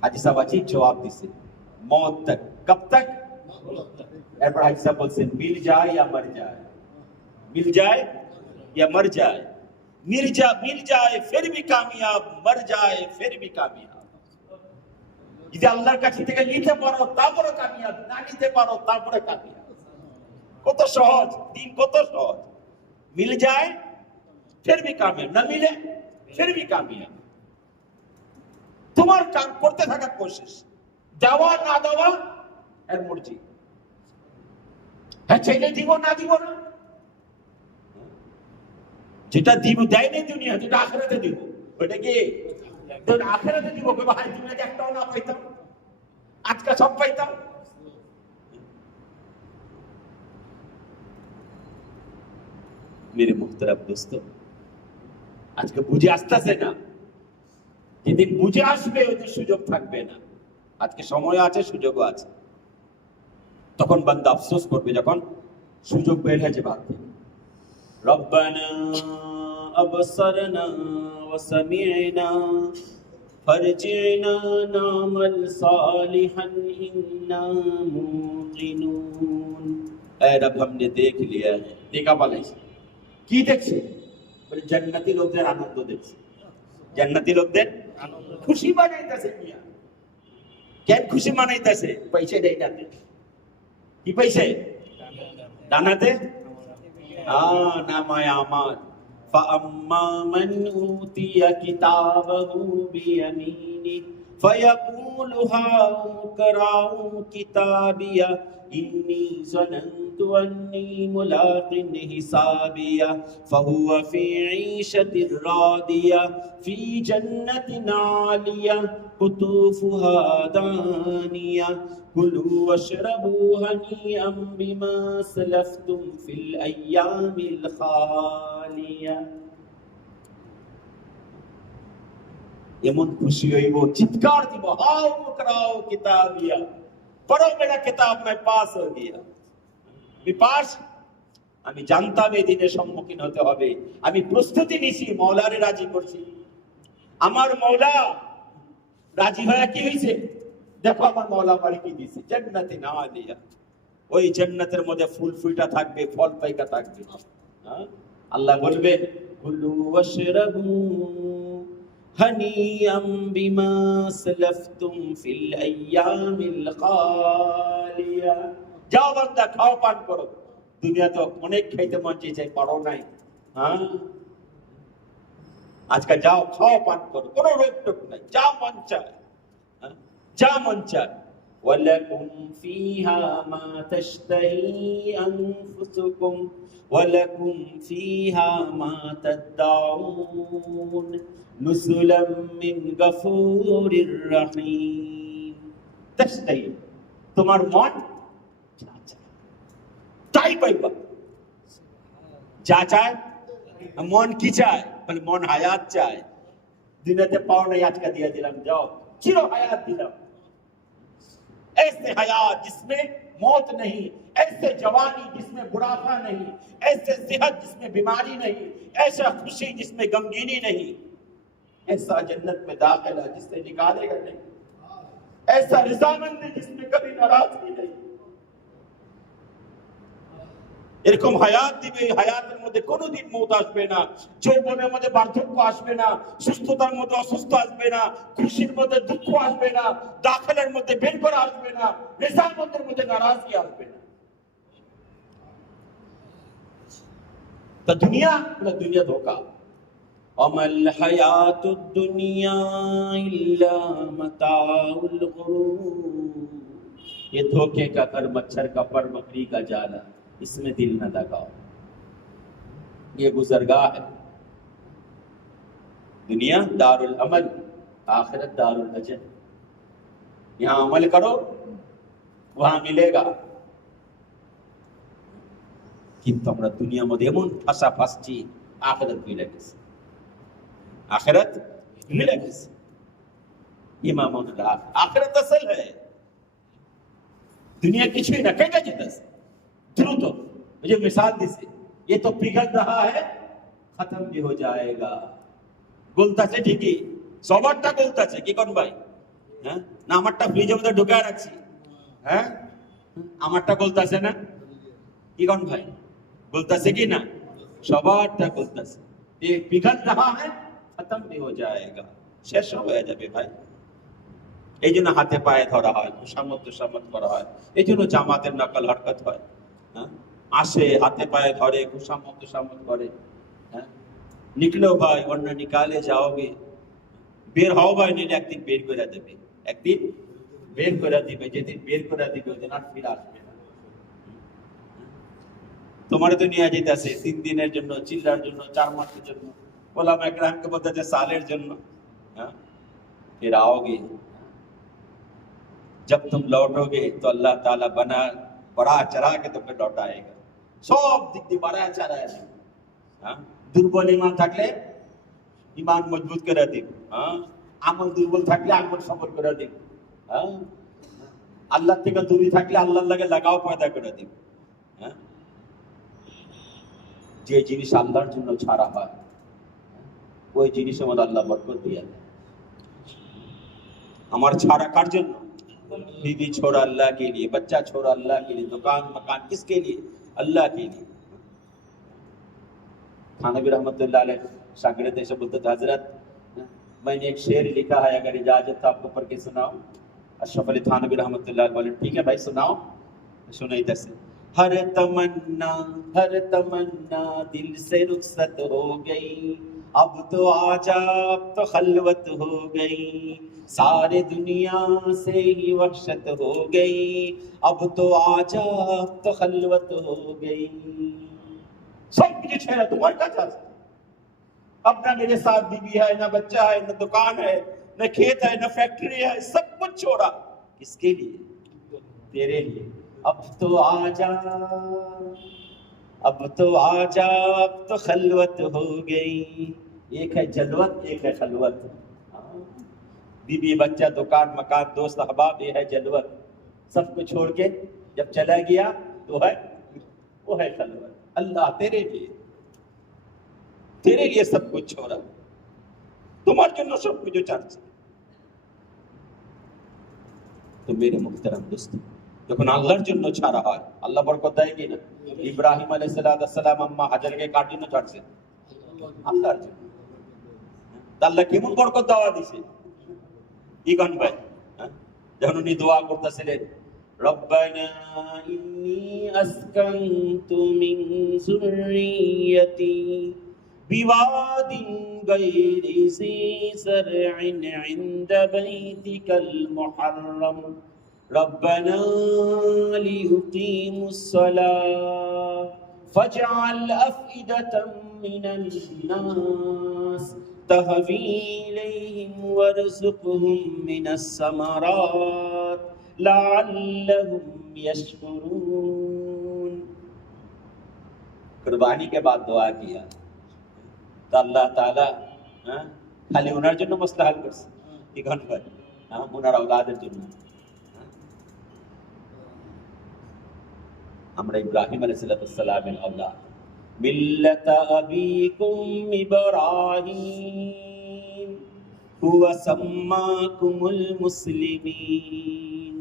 हाजी साहब अजीब जवाब दिसे, मौत तक। कब तक? एरपर हाजी साहब बोलते मिल जाए या मर जाए, मिल जाए या मर जाए, मिल जाए फिर भी कामयाब, मर जाए फिर भी कामयाब। যদি আল্লাহর কাছে থেকে নিতে পারো তারপরে কামিয়াব, না নিতে পারো তারপরে কামিয়াব। কত সহজ দিন, কত সহজ। মিল যায় फिर भी कामयाब, না মিলে फिर भी कामयाब। তোমার কাম করতে থাকা কোশিশ, দেওয়া না দেওয়া এর মর্জি। হ্যাঁ চাইলে দিব, না দিব না, যেটা দিব দেয় নেই দুনিয়া, যেটা আখিরাতে দিব ওইটা কি আখিরাতে দিব। ভাই দুনিয়াতে একটাও না পাইতাম, আজকে সব পাইতাম। मेरे मुहतरम दोस्तों, আজকে বুঝে আসতেছে না, যেদিন বুঝে আসবে ওদের সুযোগ থাকবে না। আজকে সময় আছে, সুযোগও আছে, তখন বান্দা আফসোস করবে যখন সুযোগ বের হয়েছে বাদ থেকে। রব্বানা আবসারনা ওয়া সামি'না ফারজি'না না'মাল সালিহান ইন্না মুকিনুন। এ রব हमने देख लिया है। দেখা পালাইছে, কি দেখছে? বলে জান্নাতি লোকদের আনন্দ দেখছে, জান্নাতি লোকদের খুশি বানাইতেছে। মিয়া কেন খুশি বানাইতেছে? পয়সা দেয় না, কি পয়সা? ডানাতে নামায় আমার। فأما من أوتي كتابه بيمينه فيقول هاؤم اقرءوا كتابيه إني ظننت أني ملاق حسابيه فهو في عيشة راضية في جنة عالية قطوفها دانية كلوا واشربوا هنيئا بما أسلفتم في الأيام الخالية। এমন খুশি হইব, চিৎকার দিব, হাও মুকরাও কিতাবিয়া, পড়ো মেরা কিতাব, मैं पास हो गया। বিপাস, আমি জানতাম এই দিনের সম্মুখীন হতে হবে, আমি প্রস্তুতি নিছি, মওলারে রাজি করছি। আমার মওলা রাজি হয়ে কি হইছে? দেখো আমার মওলা আমারে কি দিছে, জান্নাতে নাওয়া দিয়া। ওই জান্নাতের মধ্যে ফুল ফুইটা থাকবে, ফল পাইকা থাকবে। আল্লাহ বলবেন কুলু ওয়াশরাবু হানিয়াম বিমা সালাফতুম ফিল আইয়ামিল খালিয়া। যাও বান্দা, খাও, পান করো। দুনিয়া তো অনেক খাইতে মন চাইছে, পারো নাই। আজকে যাও, খাও, পান করো, কোনো রোগ টোক নাই, যা মন চায়, যা মন চায়। ওয়ালাকুম ফিহা মা তাশতাহি আনফুসুকুম ওয়ালাকুম ফিহা মা তাদউন নুজুলাম মিন গফুরির রহিম। তাশতাহি, তোমার মন তাই পাইবা, যা চায়। মন কি চায়? বলে মন হায়াত চায়। দুনিয়াতে পাও নাই, আজকে দিয়ে দিলাম, যাও, চির হায়াত দিলাম। ऐसे हयात जिसमें मौत नहीं, ऐसे जवानी जिसमें बुढ़ापा नहीं, ऐसे सेहत जिसमें बीमारी नहीं, ऐसा खुशी जिसमें गमगीनी नहीं, ऐसा जन्नत में दाखिला जिससे निकालेगा नहीं, ऐसा रिजामंदी जिसमें कभी नाराजगी नहीं। এরকম হায়াত দিবে, হায়াতের মধ্যে কোনোদিন মওত আসবে না, যৌবনের মধ্যে বার্ধক্য আসবে না, সুস্থতার মধ্যে অসুস্থ আসবে না, খুশির মধ্যে দুঃখ আসবে না, দাখিলের মধ্যে বের করা আসবে না, রেজামতের মধ্যে নারাজগি আসবে না। তা দুনিয়া, দুনিয়া ধোকা। আমাল হায়াতুদ দুনিয়া ইল্লা মাতাউল গুরুর। ये धोखे का कर, मच्छर का पर, मकड़ी का जाला, इसमें दिल न लगाओ। ये गुजरगाह है। दुनिया दारुल अमल, आखिरत दारुल अजल। यहाँ अमल करो, वहां मिलेगा। কিন্তু আমরা দুনিয়ার মধ্যে এমন ফাঁসা ফাঁসছি, আখিরাত ভুলে গেছি, আখিরাত ভুলে গেছি। ইমামুল হক, আখিরাত আসল है, दुनिया কিছুই না, কেটে যেতেছে দ্রুত। मुझे मिसाल दिसे, ये तो पिघल रहा है, खत्म भी हो जाएगा। গলতাছে ঠিকই, সবারটা গলতাছে, কি কোন ভাই? হ্যাঁ না, আমারটা ফ্রিজের মধ্যে ঢুকায় রাখছি। হ্যাঁ, আমারটা গলতাছে না, কি কোন ভাই? গলতাছে কি না? সবারটা গলতাছে। ये पिघल रहा है, खत्म भी हो जाएगा, শেষ হয়ে যাবে ভাই। এই জন্য হাতে পায়ে ধরা হয়, খুশামত তুশামত করা হয়, এই জন্য জামাতের নকল হরকত হয়। আসে, হাতে পায়ে ধরে, খুশামত তুশামত করে। নিকলো ভাই, वरना निकाले जाओगे। বের হও ভাই, নিলে একদিন বের করে দেবে, একদিন বের করে দিবে। যেদিন বের করে দিবে, ওদিন আর ফিরে আসবে না। তোমার তো নিয়ে যেতেছে 3 দিনের জন্য, চিল্লার জন্য, 4 মাসের জন্য, ওলামা একরামকে বলতেছে সালের জন্য। फिर आओगे, जब तुम लौटोगे तो अल्लाह ताला बना बड़ा चढ़ा के तुम्हें लौटाएगा। सब दिख दी बड़ा चढ़ा है। दुर्बल ईमान থাকলে ईमान मजबूत করে দিব। আমল দুর্বল থাকলে আমল সবল করে দিব। আল্লাহ থেকে দূরে থাকলে আল্লাহর লাগে লাগাও পয়দা করে দিব। যে জিনিস আল্লাহর জন্য ছাড়া হয়, ওই জিনিসের মধ্যে আল্লাহ বরকত দিয়ে দেয়। আমার ছাড়া কার জন্য? बीवी छोड़ा अल्लाह के लिए, बच्चा छोड़ा अल्लाह के लिए, दुकान मकान किसके लिए? अल्लाह के लिए। थानवी रहमतुल्लाह अलैह शागिर्द ऐसे बोलते थे, हजरत मैंने एक शेर लिखा है, अगर इजाजत तो आपको पढ़ के सुनाओ। अशरफ अली थानवी रहमतुल्लाह बोले, ठीक है भाई सुनाओ। सुनाई दसे, हर तमन्ना दिल से रुखसत हो गई, अब तो आजा, अब तो खलवत हो गई, सारे दुनिया से ही वहशत हो गई, अब तो आजा अब तो खलवत हो गई। सब कुछ छेड़ा तुम्हारे का चाल, अब ना मेरे साथ बीवी है, ना बच्चा है, ना दुकान है, ना खेत है, ना फैक्ट्री है, सब कुछ छोड़ा। किसके लिए? तेरे लिए। अब तो आजा, अब तो आजा, अब तो खलवत हो गई। एक है जलवत, एक है खलवत। बीबी बच्चा दुकान मकान दोस्त अहबाब, ये है जलवत। सब कुछ छोड़ के जब चला गया तो है वो है खलवत। अल्लाह तेरे लिए सब कुछ छोड़ा, তোমার জন্য সব কিছু ছাড়ছে। তো মেরে মুহতারাম দোস্ত, যখন আল্লাহর জন্য ছাড়া হয় আল্লাহ বরকত দেয় কি না? ইব্রাহিম আলাইহিস সালাম আম্মা হাজারকে কার জন্য ছাড়ছে? আল্লাহর জন্য। আল্লাহ কেমন বরকত দেওয়া দিছে কি গান ভাই? যখন উনি দোয়া করতেছিলেন, রব্বানা ইন্নী আসকানতু মিন যুররিয়্যাতি বিওয়াদিন গায়রি যি যারইন ইনদা বাইতিকাল মুহাররাম রব্বানা লিয়ুকিমুস সালাহ ফাজআল আফইদাতাম মিনান নাস تهوي إليهم وارزقهم من الثمرات لعلهم يشكرون। कुर्बानी के बाद दुआ किया तो अल्लाह ताला खाली उनार জন্য মসলা হাল করছে কি গান ভাই? উনার আওলাদের জন্য। আমরা ইব্রাহিম আলাইহিস সালামের আওলাদ। মিল্লাতা আবিকুম ইব্রাহিম হুয়া সাম্মাকুমুল মুসলিমিন।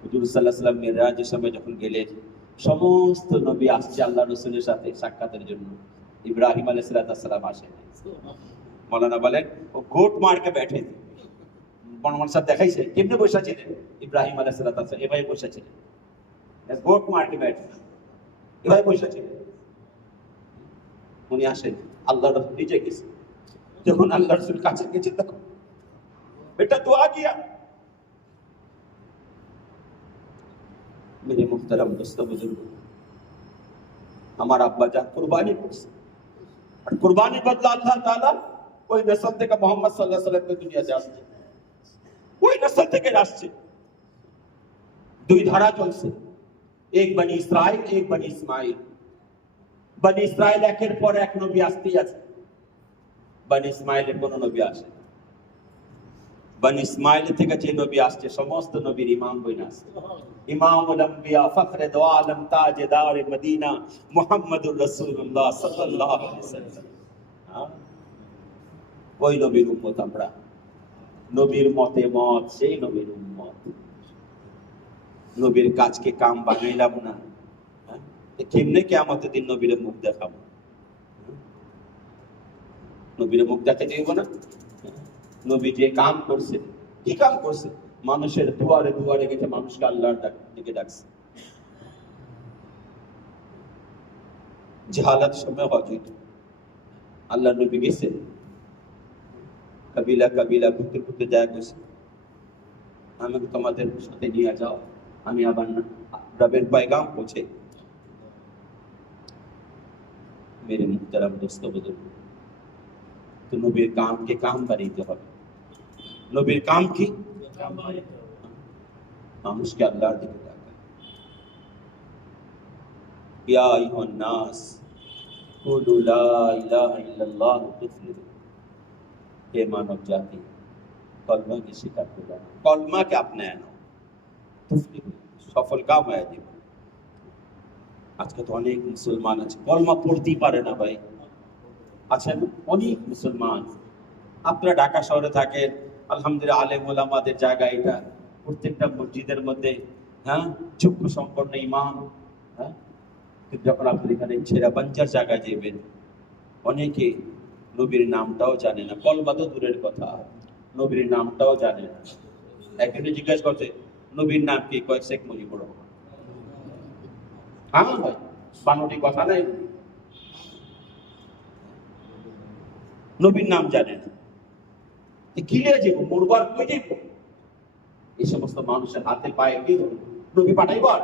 হুজুর সাল্লাল্লাহু আলাইহি ওয়াসাল্লাম মিরাজের সময় যখন গেলেন, সমস্ত নবী আসছে আল্লাহ রাসূলের সাথে সাক্ষাতের জন্য, ইব্রাহিম আলাইহিস সালাম আসেন। মৌলানা বলেন ও গোট মার কে बैठे थे। বর্ণমান সব দেখাইছে কেমনে বসে ছিলেন ইব্রাহিম আলাইহিস সালাম, এভাবে বসে ছিলেন, গোট মার কে बैठे এভাবে বসে ছিলেন। উনি আসেন, আল্লাহ রাসূল নিজে গেছে। যখন আল্লাহ রাসূল কাছে গেছে তখন বেটা দোয়া কিয়া। मेरे मुहतरम दोस्तों बुजुर्ग, हमारा अब्बा जान कुर्बानी করছে, আর কুরবানি বদলা আল্লাহ তাআলা ওই নসল থেকে মুহাম্মদ সাল্লাল্লাহু আলাইহি ওয়াসাল্লাম দুনিয়াতে আসছে, ওই নসল থেকে আসছে। দুই ধারা চলছে, এক বনি ইসরাইল, এক বনি ইসমাইল। বনি ইসরাইল একের পর এক নবী আসতেই আছে, বনি ইসমাইলের কোন নবী আসে? বনি ইসমাইল থেকে যে নবী আসছে সমস্ত নবীর ইমাম বইনা আসছে। ইমামুল আম্বিয়া ফখরে দো আলম তাজদার মদিনা মুহাম্মদুর রাসূলুল্লাহ সাল্লাল্লাহু আলাইহি ওয়াসাল্লাম। ওই নবীর উম্মত আমরা, নবীর মতে মত সেই নবীর উম্মত। নবীর কাজকে কাম বানাইলাম না, কেমনে কিয়ামতের দিন নবীর মুখ দেখাবো? নবীর মুখ দেখাতে দিব না? নবী যে কাম করছে, কি কাম করছে? মানুষের দুয়ারে দুয়ারে গেছে, মানুষকে আল্লাহর দিকে ডাকছে। জাহালাত সময় হজুত আল্লাহ নবী গেছে, কবিলা কবিলা ঘুরতে ঘুরতে যায় গেছে, আমাকে তোমাদের সাথে নিয়ে যাও, আমি আবার রবের पैगाम পৌঁছে। मेरे मुहतरम दोस्तों बुजुर्ग, तो নবীর কামকে কাম বানাইতে হবে। নবীর কাম কি? মানুষকে আল্লাহর দিকে ডাকা। ইয়া আইয়ুহান নাস কুলু লা ইলাহা ইল্লাল্লাহ তুফলিহু। হে মানব জাতি, কলমা কি স্বীকার করো, কলমাকে अपनाया নাও, তুফলিহু, সফল কাম হয়ে যাবে। আজকে তো অনেক মুসলমান আছে কলমা পড়তেই পারে না ভাই, আছেন অনেক মুসলমান। আপনারা ঢাকা শহরে থাকেন, আলহামদুলিল্লাহ আলেম ওলামাদের জায়গা এটা, প্রত্যেকটা মসজিদের মধ্যে যোগ্য সম্পন্ন ইমাম। যখন আপনি এখানে ছেড়া বাঞ্চার জায়গায় যাবেন, অনেকে নবীর নামটাও জানে না, কলমা তো দূরের কথা, নবীর নামটাও জানে না। একজনে জিজ্ঞাসা করছে নবীর নাম কি? কয় শেখ মুজিবুর রহমান। হ্যাঁ ভাই, বানোটি কথা নাই, নবীর নাম জানে না। কিলে যাব মরবার কই যাব এই সমস্ত মানুষের হাতে পায়ে কি নবী পাঠাইবার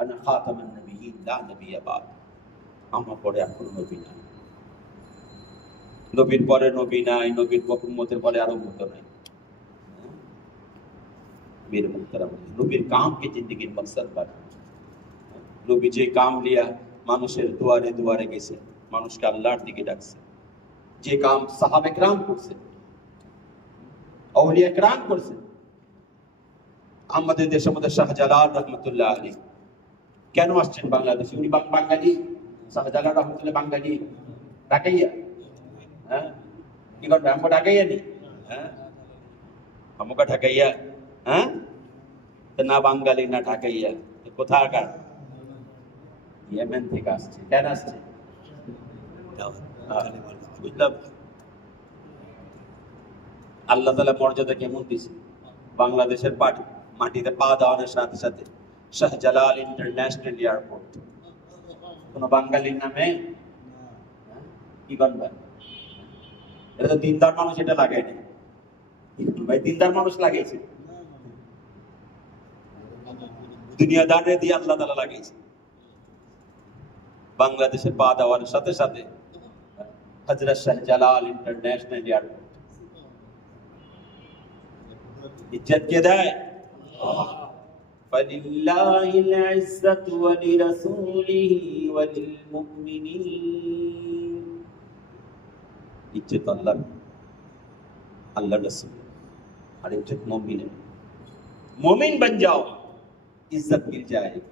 আনা খাতামান নবিয়্যিন লা নবিয়্যা বাদ আমার পরে আর কোনো নবী নাই নবীর পরে নবী নাই নবীর উম্মতের পরে আর উম্মত নাই मेरे मुहतरम নবীর কামকে জিন্দেগির মকসদ বানা নবী যে কাম লিয়া মানুষের দুয়ারে দুয়ারে গেছে মানুষকে আল্লাহর দিকে ডাকছে যে কাম সাহাবে کرام করছে আউলিয়া کرام করছে আমাদের দেশের মধ্যে শাহজালাল রহমাতুল্লাহ আলাইহি কেন আসছেন বাংলাদেশে উনি বাঙালি শাহজালাল রহমাতুল্লাহ বাঙালি ঢাকাইয়া হ্যাঁ কি করবে আমরা ঢাকাইয়া নি হ্যাঁ আমরা ঢাকাইয়া হ্যাঁ না বাঙালি না ঢাকাইয়া কোথাকার ইয়েমেন থেকে আসছে কেন আসছে বুঝলাম আল্লাহ তাআলা মর্যাদা কেমন দিছে বাংলাদেশের মাটিতে পা দেওয়ার সাথে সাথে শাহজালাল ইন্টারন্যাশনাল এয়ারপোর্ট কোন বাঙালির নামে কি বানবা এটা তো দিনদার মানুষ এটা লাগায়নি ভাই দিনদার মানুষ লাগাইছে দুনিয়াদারে দিয়ে আল্লাহ তাআলা লাগাইছে বাংলাদেশের পা দেওয়ার সাথে সাথে হযরত শাহজালাল ইন্টারন্যাশনাল এয়ারপোর্ট ইজ্জত কে দেয় ফালিল্লাহিল ইজ্জাতু ওয়া লিরাসূলিহি ওয়া লিল মুমিনিন ইজ্জত আল্লাহ আল্লাহর রাসূল আর ইজ্জত মুমিনের মুমিন बन जाओ इज्जत मिल जाएगी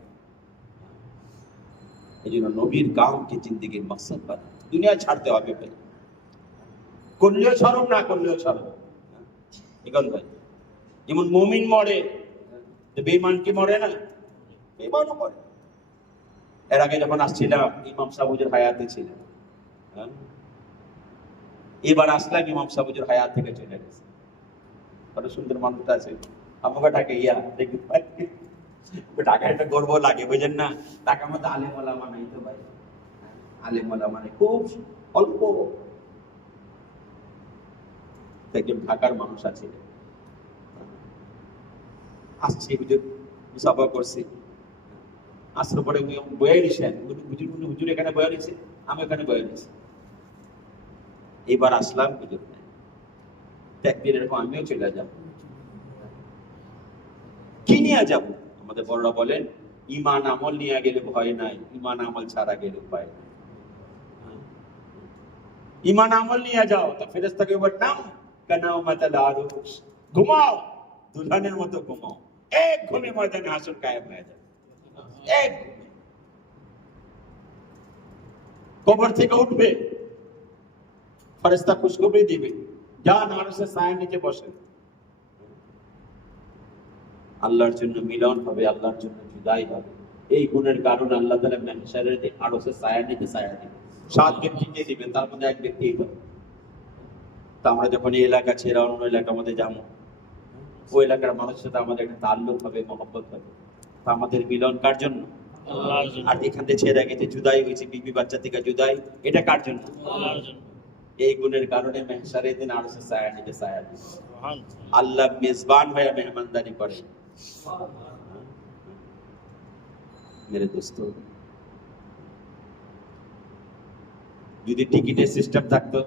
এজন্য নবীর কামকে জিন্দেগির মকসদ বানা দুনিয়া ছাড়তে হবে ভাই করলেও শরম না করলেও শরম এখন ভাই যেমন মুমিন মরে বেঈমান কি মরে না বেঈমানও মরে এর আগে যখন আসছিলাম ইমাম সাহেব হুজুর হায়াতে ছিলেন এবার আসলাম ইমাম সাহেব হুজুর হায়াত থেকে চলে গেছে কত সুন্দর মানুষটা আছে আমাকে টাকা ইয়া দেখতে পাই টাকা একটা গর্ব লাগে বুঝেন না টাকা মতো আলেম ওলামা নাই তো ভাই আলেম ওলামা নাই খুব অল্প একজন ঢাকার মানুষ আছে আসছে হুজুর মুসাফা করছি আসার পরে বয়ে নিছেন হুজুর এখানে বয়ে নিছে আমি এখানে বয়ে নিছি এবার আসলাম হুজুর একদিন এরকম আমিও চলে যাবো কি নিয়ে যাবো আমাদের বড়রা বলেন ঈমান আমল নিয়ে গেলে ভয় নাই ঈমান আমল ছাড়া গেলে ভয় নাই ঈমান আমল নিয়ে যাও তো ফেরেশতাকে বললাম কানামাতাল আরুশ ঘুমাও দুলহানের মতো ঘুমাও এক ঘুমে ময়দানে হাসর কায়েম হয়ে যাবে এক কবর থেকে উঠবে ফেরেশতা খুশখবরি দিবে যান আরশের ছায়ার নিচে বসে আল্লাহর জন্য মিলন হবে আল্লাহর জন্য জুদাই হবে এই গুণের কারণে আল্লাহ তাআলা মাহশারের আরশের ছায়ার নিচে ছায়া দিবেন 7 ব্যক্তিকে দিবেন তার মধ্যে এক ব্যক্তি হবে তা আমরা যখন এই এলাকা ছেড়ে অন্য এলাকার মধ্যে যাবো ওই এলাকার মানুষের সাথে আমাদের একটা তাল্লুক হবে মহব্বত হবে তা আমাদের মিলন কার জন্য আল্লাহর জন্য আর এখান থেকে ছেড়ে গেছে জুদাই হয়েছে বিবি বাচ্চা থেকে জুদাই এটা কার জন্য আল্লাহর জন্য এই গুণের কারণে মাহশারের দিন আরশের ছায়া নিচে ছায়া দিবেন সুবহানাল্লাহ আল্লাহ মেজবান হয়ে মেহমানদারি করে मेरे दोस्तों যদি টিকিটের সিস্টেম থাকতো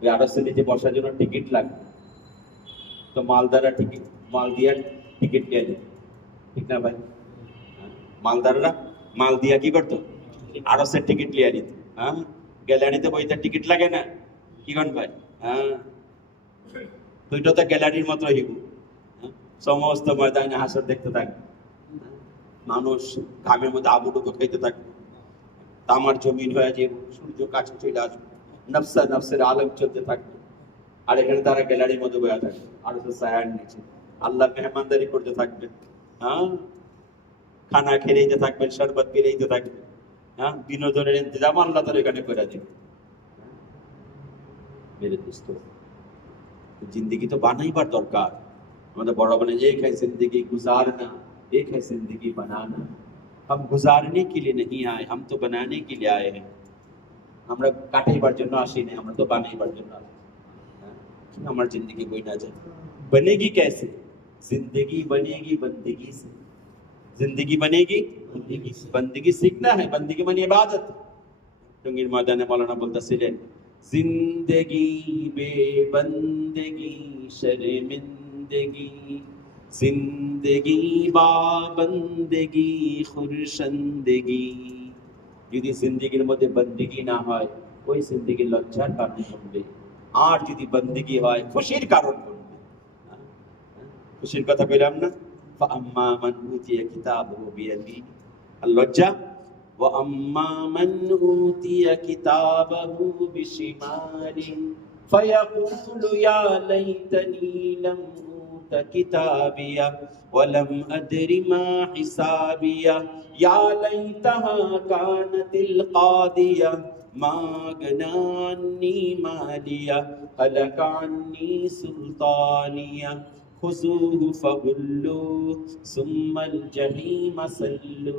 ওই আরশের নিচে বসার জন্য টিকিট লাগবে তো মালদাররা মাল দিয়া টিকিট নিয়ে যেত ঠিক না ভাই মালদাররা মাল দিয়া কি করতো আরশের টিকিট নিয়ে নিত হ্যাঁ গ্যালারিতে বইতে টিকিট লাগে না কি কন ভাই হ্যাঁ তুইটা তো গ্যালারির মতো হইব সমস্ত ময়দানে হাসর দেখতে থাকবে মানুষ ঘামের মধ্যে আবুডুবু খাইতে থাকবে তামার জমিন হয়ে যে সূর্য কাছে চলে আসবে নফসা নফসের আলম চলতে থাকবে আর এখানে তারা গ্যালারির মধ্যে বসে থাকবে আর ছায়ার নিচে আল্লাহ মেহমানদারি করতে থাকবে হ্যাঁ খানা খেয়ে থাকবেন শরবত পিলাইতে থাকবে হ্যাঁ বিনোদনের ইন্তজাম আল্লাহ তাআলা এখানে করে দিবে मेरे दोस्तों जिंदगी तो বানাইবার দরকার আমাদের বড় বলে एक है जिंदगी गुजारना एक है जिंदगी बनाना हम गुजारने के लिए नहीं आए हम तो बनाने के लिए आए हैं আমরা কাটাইবার জন্য আসি না আমরা তো বানাইবার জন্য আসি हमारी जिंदगी कोई ना जाए। बनेगी कैसे? जिंदगी बनेगी बंदगी से। जिंदगी बनेगी बंदगी से। बंदगी सीखना है, बंदगी मानी इबादत। टंगीर मैदाने मौलाना बोलतेছিলেন जिंदगी बेबंदगी शर्मिंदगी, जिंदगी बाबंदगी खुरशंदगी। যদি জিন্দেগির মধ্যে বন্দেগি না হয়, ওই জিন্দেগির লজ্জার কারণ হবে। আর যদি বন্দেগি হয়, খুশির কারণ হবে। খুশির কথা কইলাম না, ফাআম্মা মান উতিয়া কিতাবহু বিয়ামিনি, আর লজ্জা ওয়া আম্মা মান উতিয়া কিতাবহু বিশিমালি ফায়াকুলু ইয়া লাইতানি লাম উতা কিতাবিয়া ওয়া লাম আদরি মা হিসাবিয়া ইয়া লাইতাহা কানাতিল কাদিয়া মা আগনা আন্নি মালিয়া হালাকা আন্নি সুলতানিয়া খুযুহু ফাগুল্লু সুম্মাল জাহিমা সাল্লু।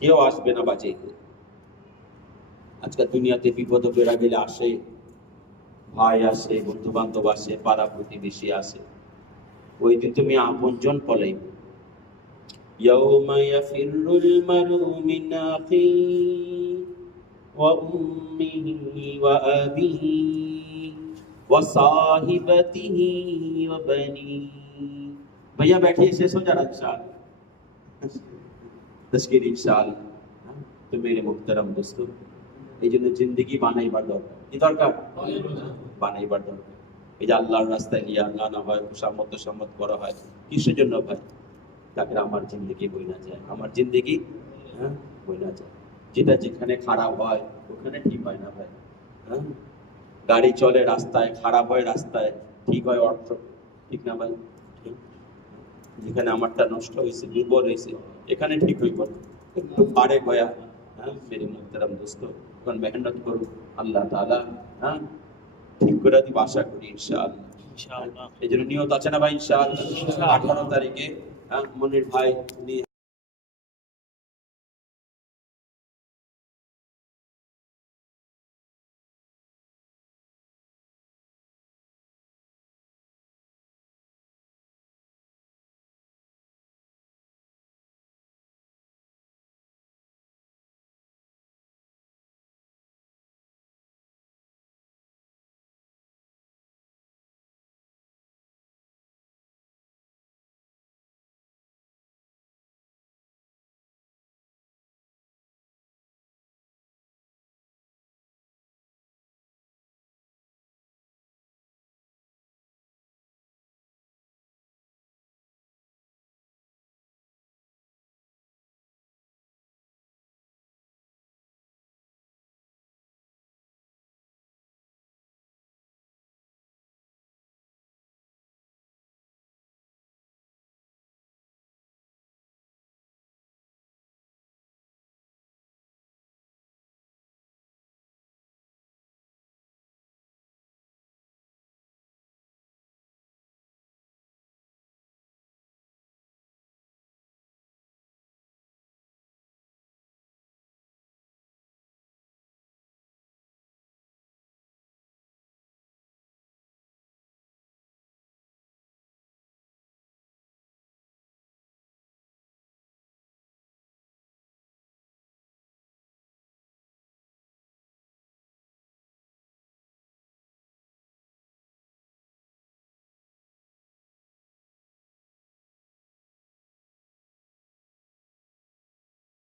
কেউ আসবে না বাঁচাইতে। আজকাল দুনিয়াতে বিপদ বেড়া গেলে আসে, ভাই আসে, বন্ধু বান্ধব আসে, পাড়া প্রতিবেশী আসে, ওই দিন তুমি আপনজন পলাইবে। ইয়াউমা ইয়াফিরুল মারউ মিন আখিহি ওয়া উম্মিহি ওয়া আবিহি ওয়া সাহিবাতিহি ওয়া বানিহি। भैया बैठिए, शेष हो जा रहा इंशाअल्लाह, तस्कीर इंशाअल्लाह। तो मेरे मुहतरम दोस्तों, এই জন্য জিন্দেগি বানাইবার দরকার। কি দরকার? বানাইবার দরকার। এই যে আল্লাহর রাস্তায় গিয়ে আল্লাহ হয়, খুশামত সম্মত করা হয়, কিসের জন্য ভাই? তাকে আমার জিন্দেগি বই না যায়, আমার জিন্দেগি বই না যায়। যেটা যেখানে খারাপ হয় ওখানে ঠিক হয় না ভাই। গাড়ি চলে রাস্তায়, খারাপ হয় রাস্তায়, ঠিক হয় অর্থ, ঠিক না ভাই? যেখানে আমারটা নষ্ট হয়েছে, দুর্বল হয়েছে, এখানে ঠিক হইব না, একটু পারে গয়া। मेरे मुहतरम दोस्तों, এখন মেহনত করুন, আল্লাহ তাআলা ঠিক করে দিব আশা করি ইনশাআল্লাহ। ইনশাআল্লাহ এই জন্য নিয়ত আছে না ভাই? ইনশাআল্লাহ 18 তারিখে মনির ভাই উনি